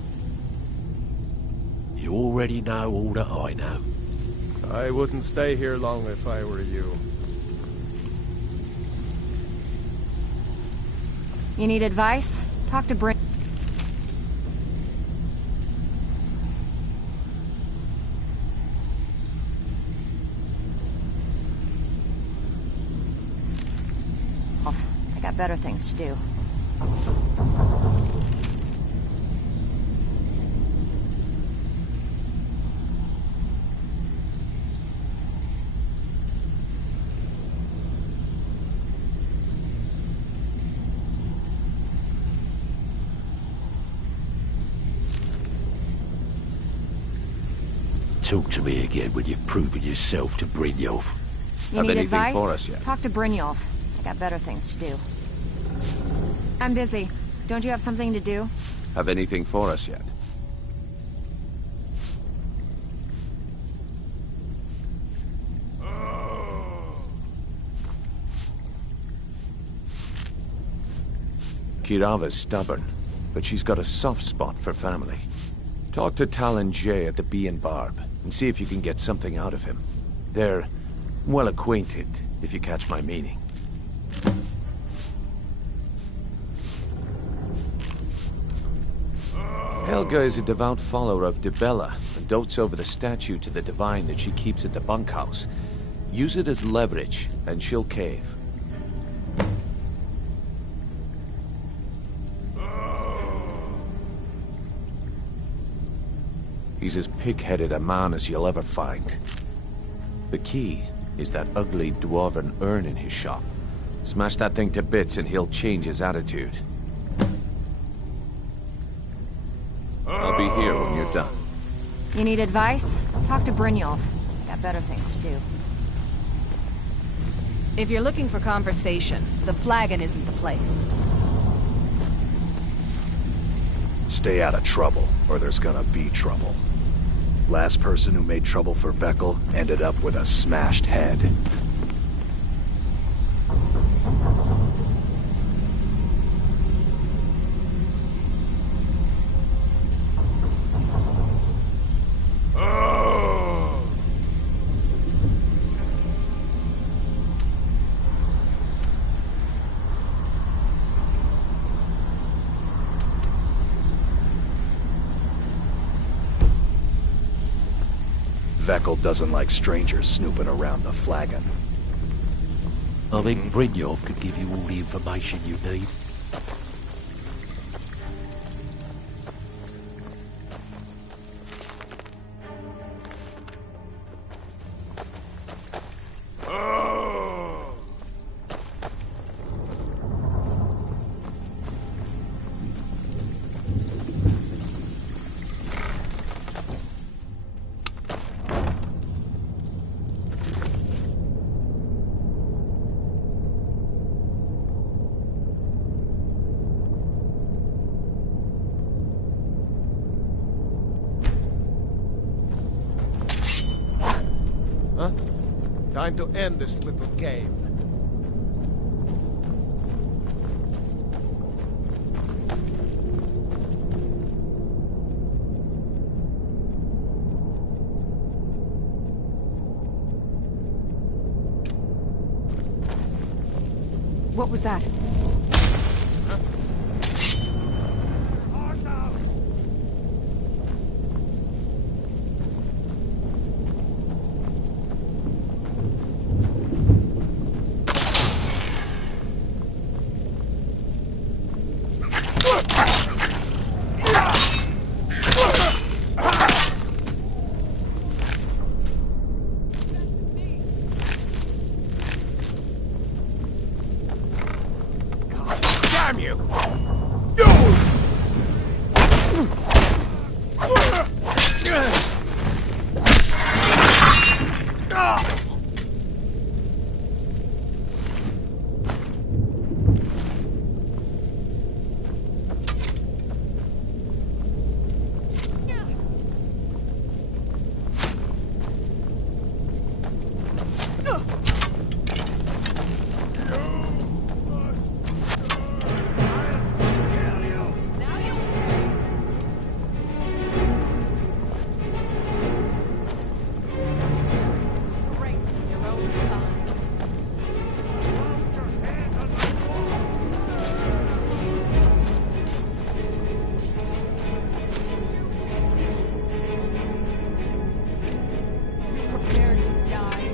You already know all that I know. I wouldn't stay here long if I were you. You need advice? Talk to Bryn. I got better things to do. Talk to me again when you've proven yourself to Brynjolf. You need advice? For us yet? Talk to Brynjolf. I got better things to do. I'm busy. Don't you have something to do? Have anything for us yet? Kirava's stubborn, but she's got a soft spot for family. Talk to Talon Jay at the Bee and Barb, and see if you can get something out of him. They're well acquainted, if you catch my meaning. Helga is a devout follower of Dibella, and dotes over the statue to the Divine that she keeps at the bunkhouse. Use it as leverage, and she'll cave. He's as pig-headed a man as you'll ever find. The key is that ugly dwarven urn in his shop. Smash that thing to bits and he'll change his attitude. I'll be here when you're done. You need advice? Talk to Brynjolf. I got better things to do. If you're looking for conversation, the flagon isn't the place. Stay out of trouble, or there's gonna be trouble. Last person who made trouble for Vekel ended up with a smashed head. Vekel doesn't like strangers snooping around the flagon. I think Brynjolf could give you all the information you need. Huh? Time to end this little game. What was that? Damn you! Prepared to die.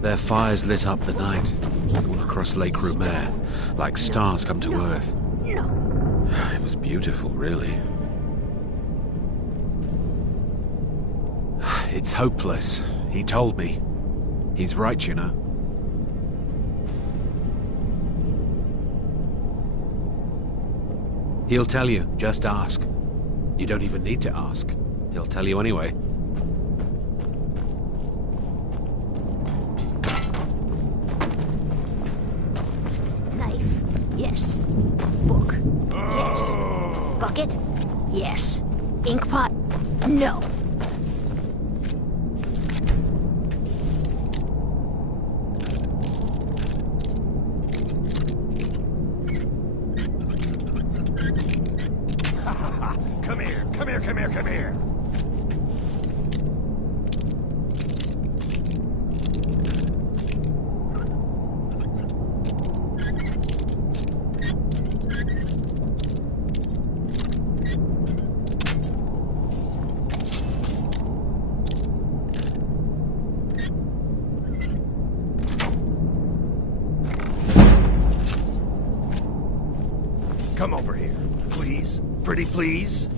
Their fires lit up the night, all across Lake Rumer, like stars come to Earth. It was beautiful, really. It's hopeless, he told me. He's right, you know. He'll tell you, just ask. You don't even need to ask. He'll tell you anyway. Knife, yes. Book, yes. Bucket, yes. Ink pot, no. Come here, come here, come here! Come over here, please. Pretty please.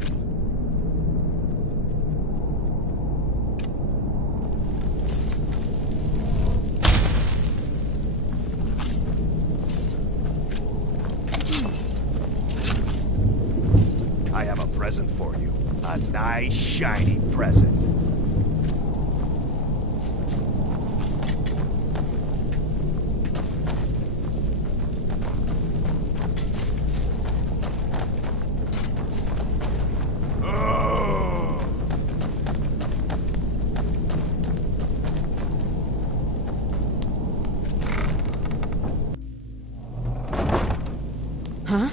I have a present for you. A nice, shiny present. Huh?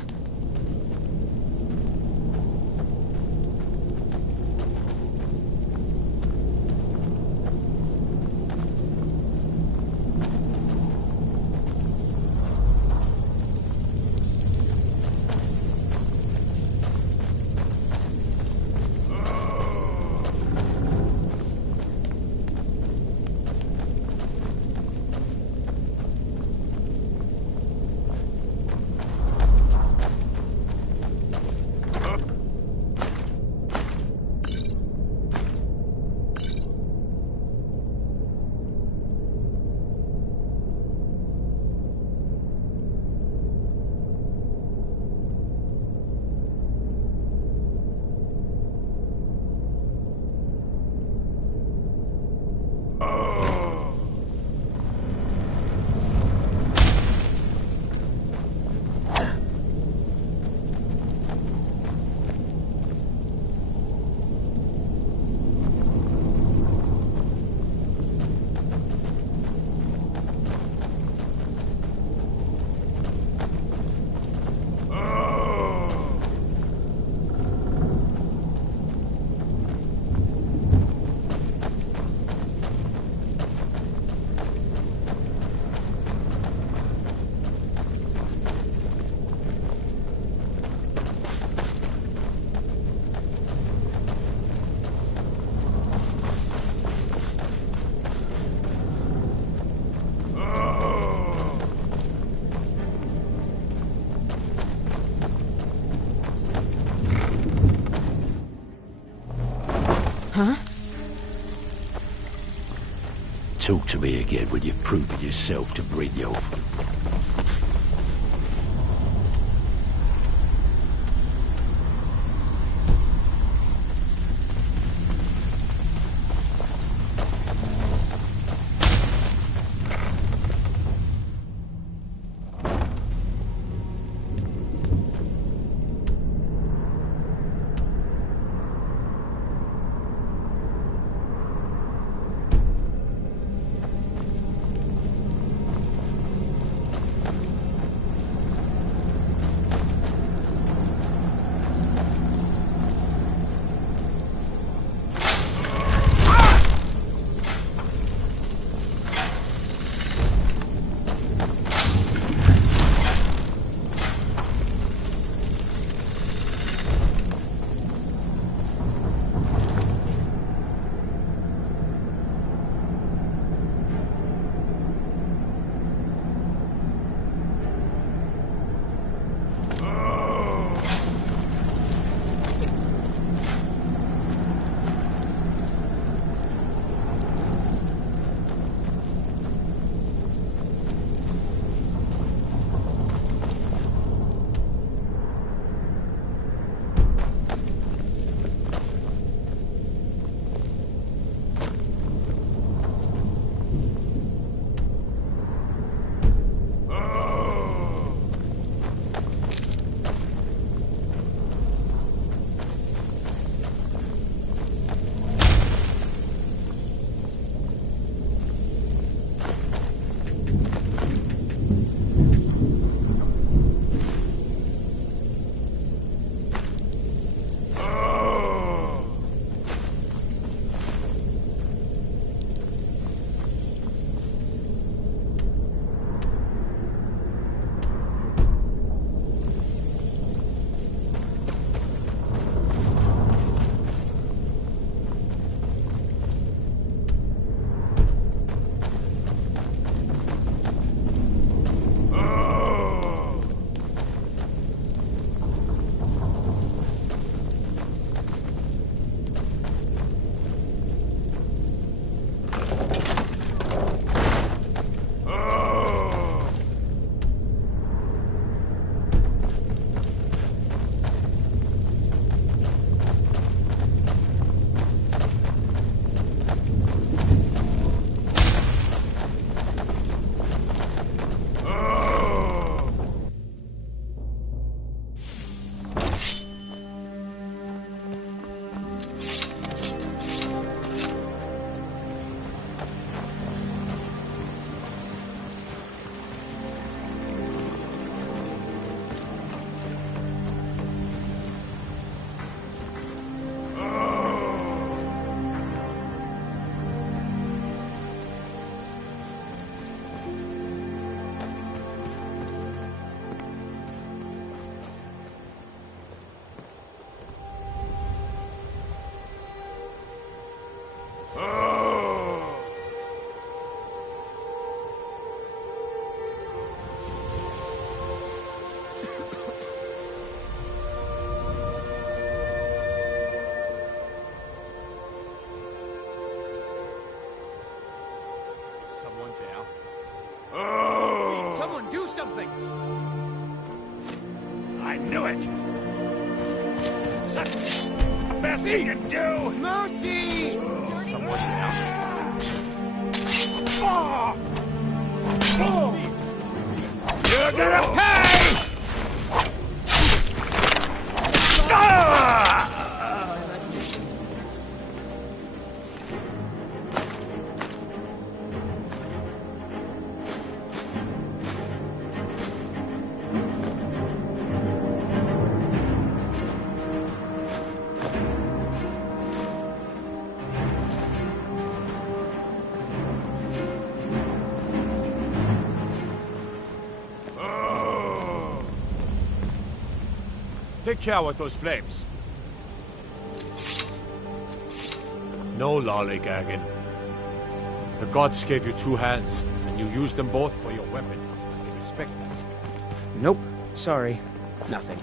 Huh? Talk to me again when you've proven yourself to Brynjolf. someone there? Hey, someone do something! I knew it! Best you can do! Mercy! Someone there? Oh! You're gonna pay! Take care with those flames. No lollygagging. The gods gave you 2 hands, and you used them both for your weapon. I can respect that. Nope. Sorry. Nothing.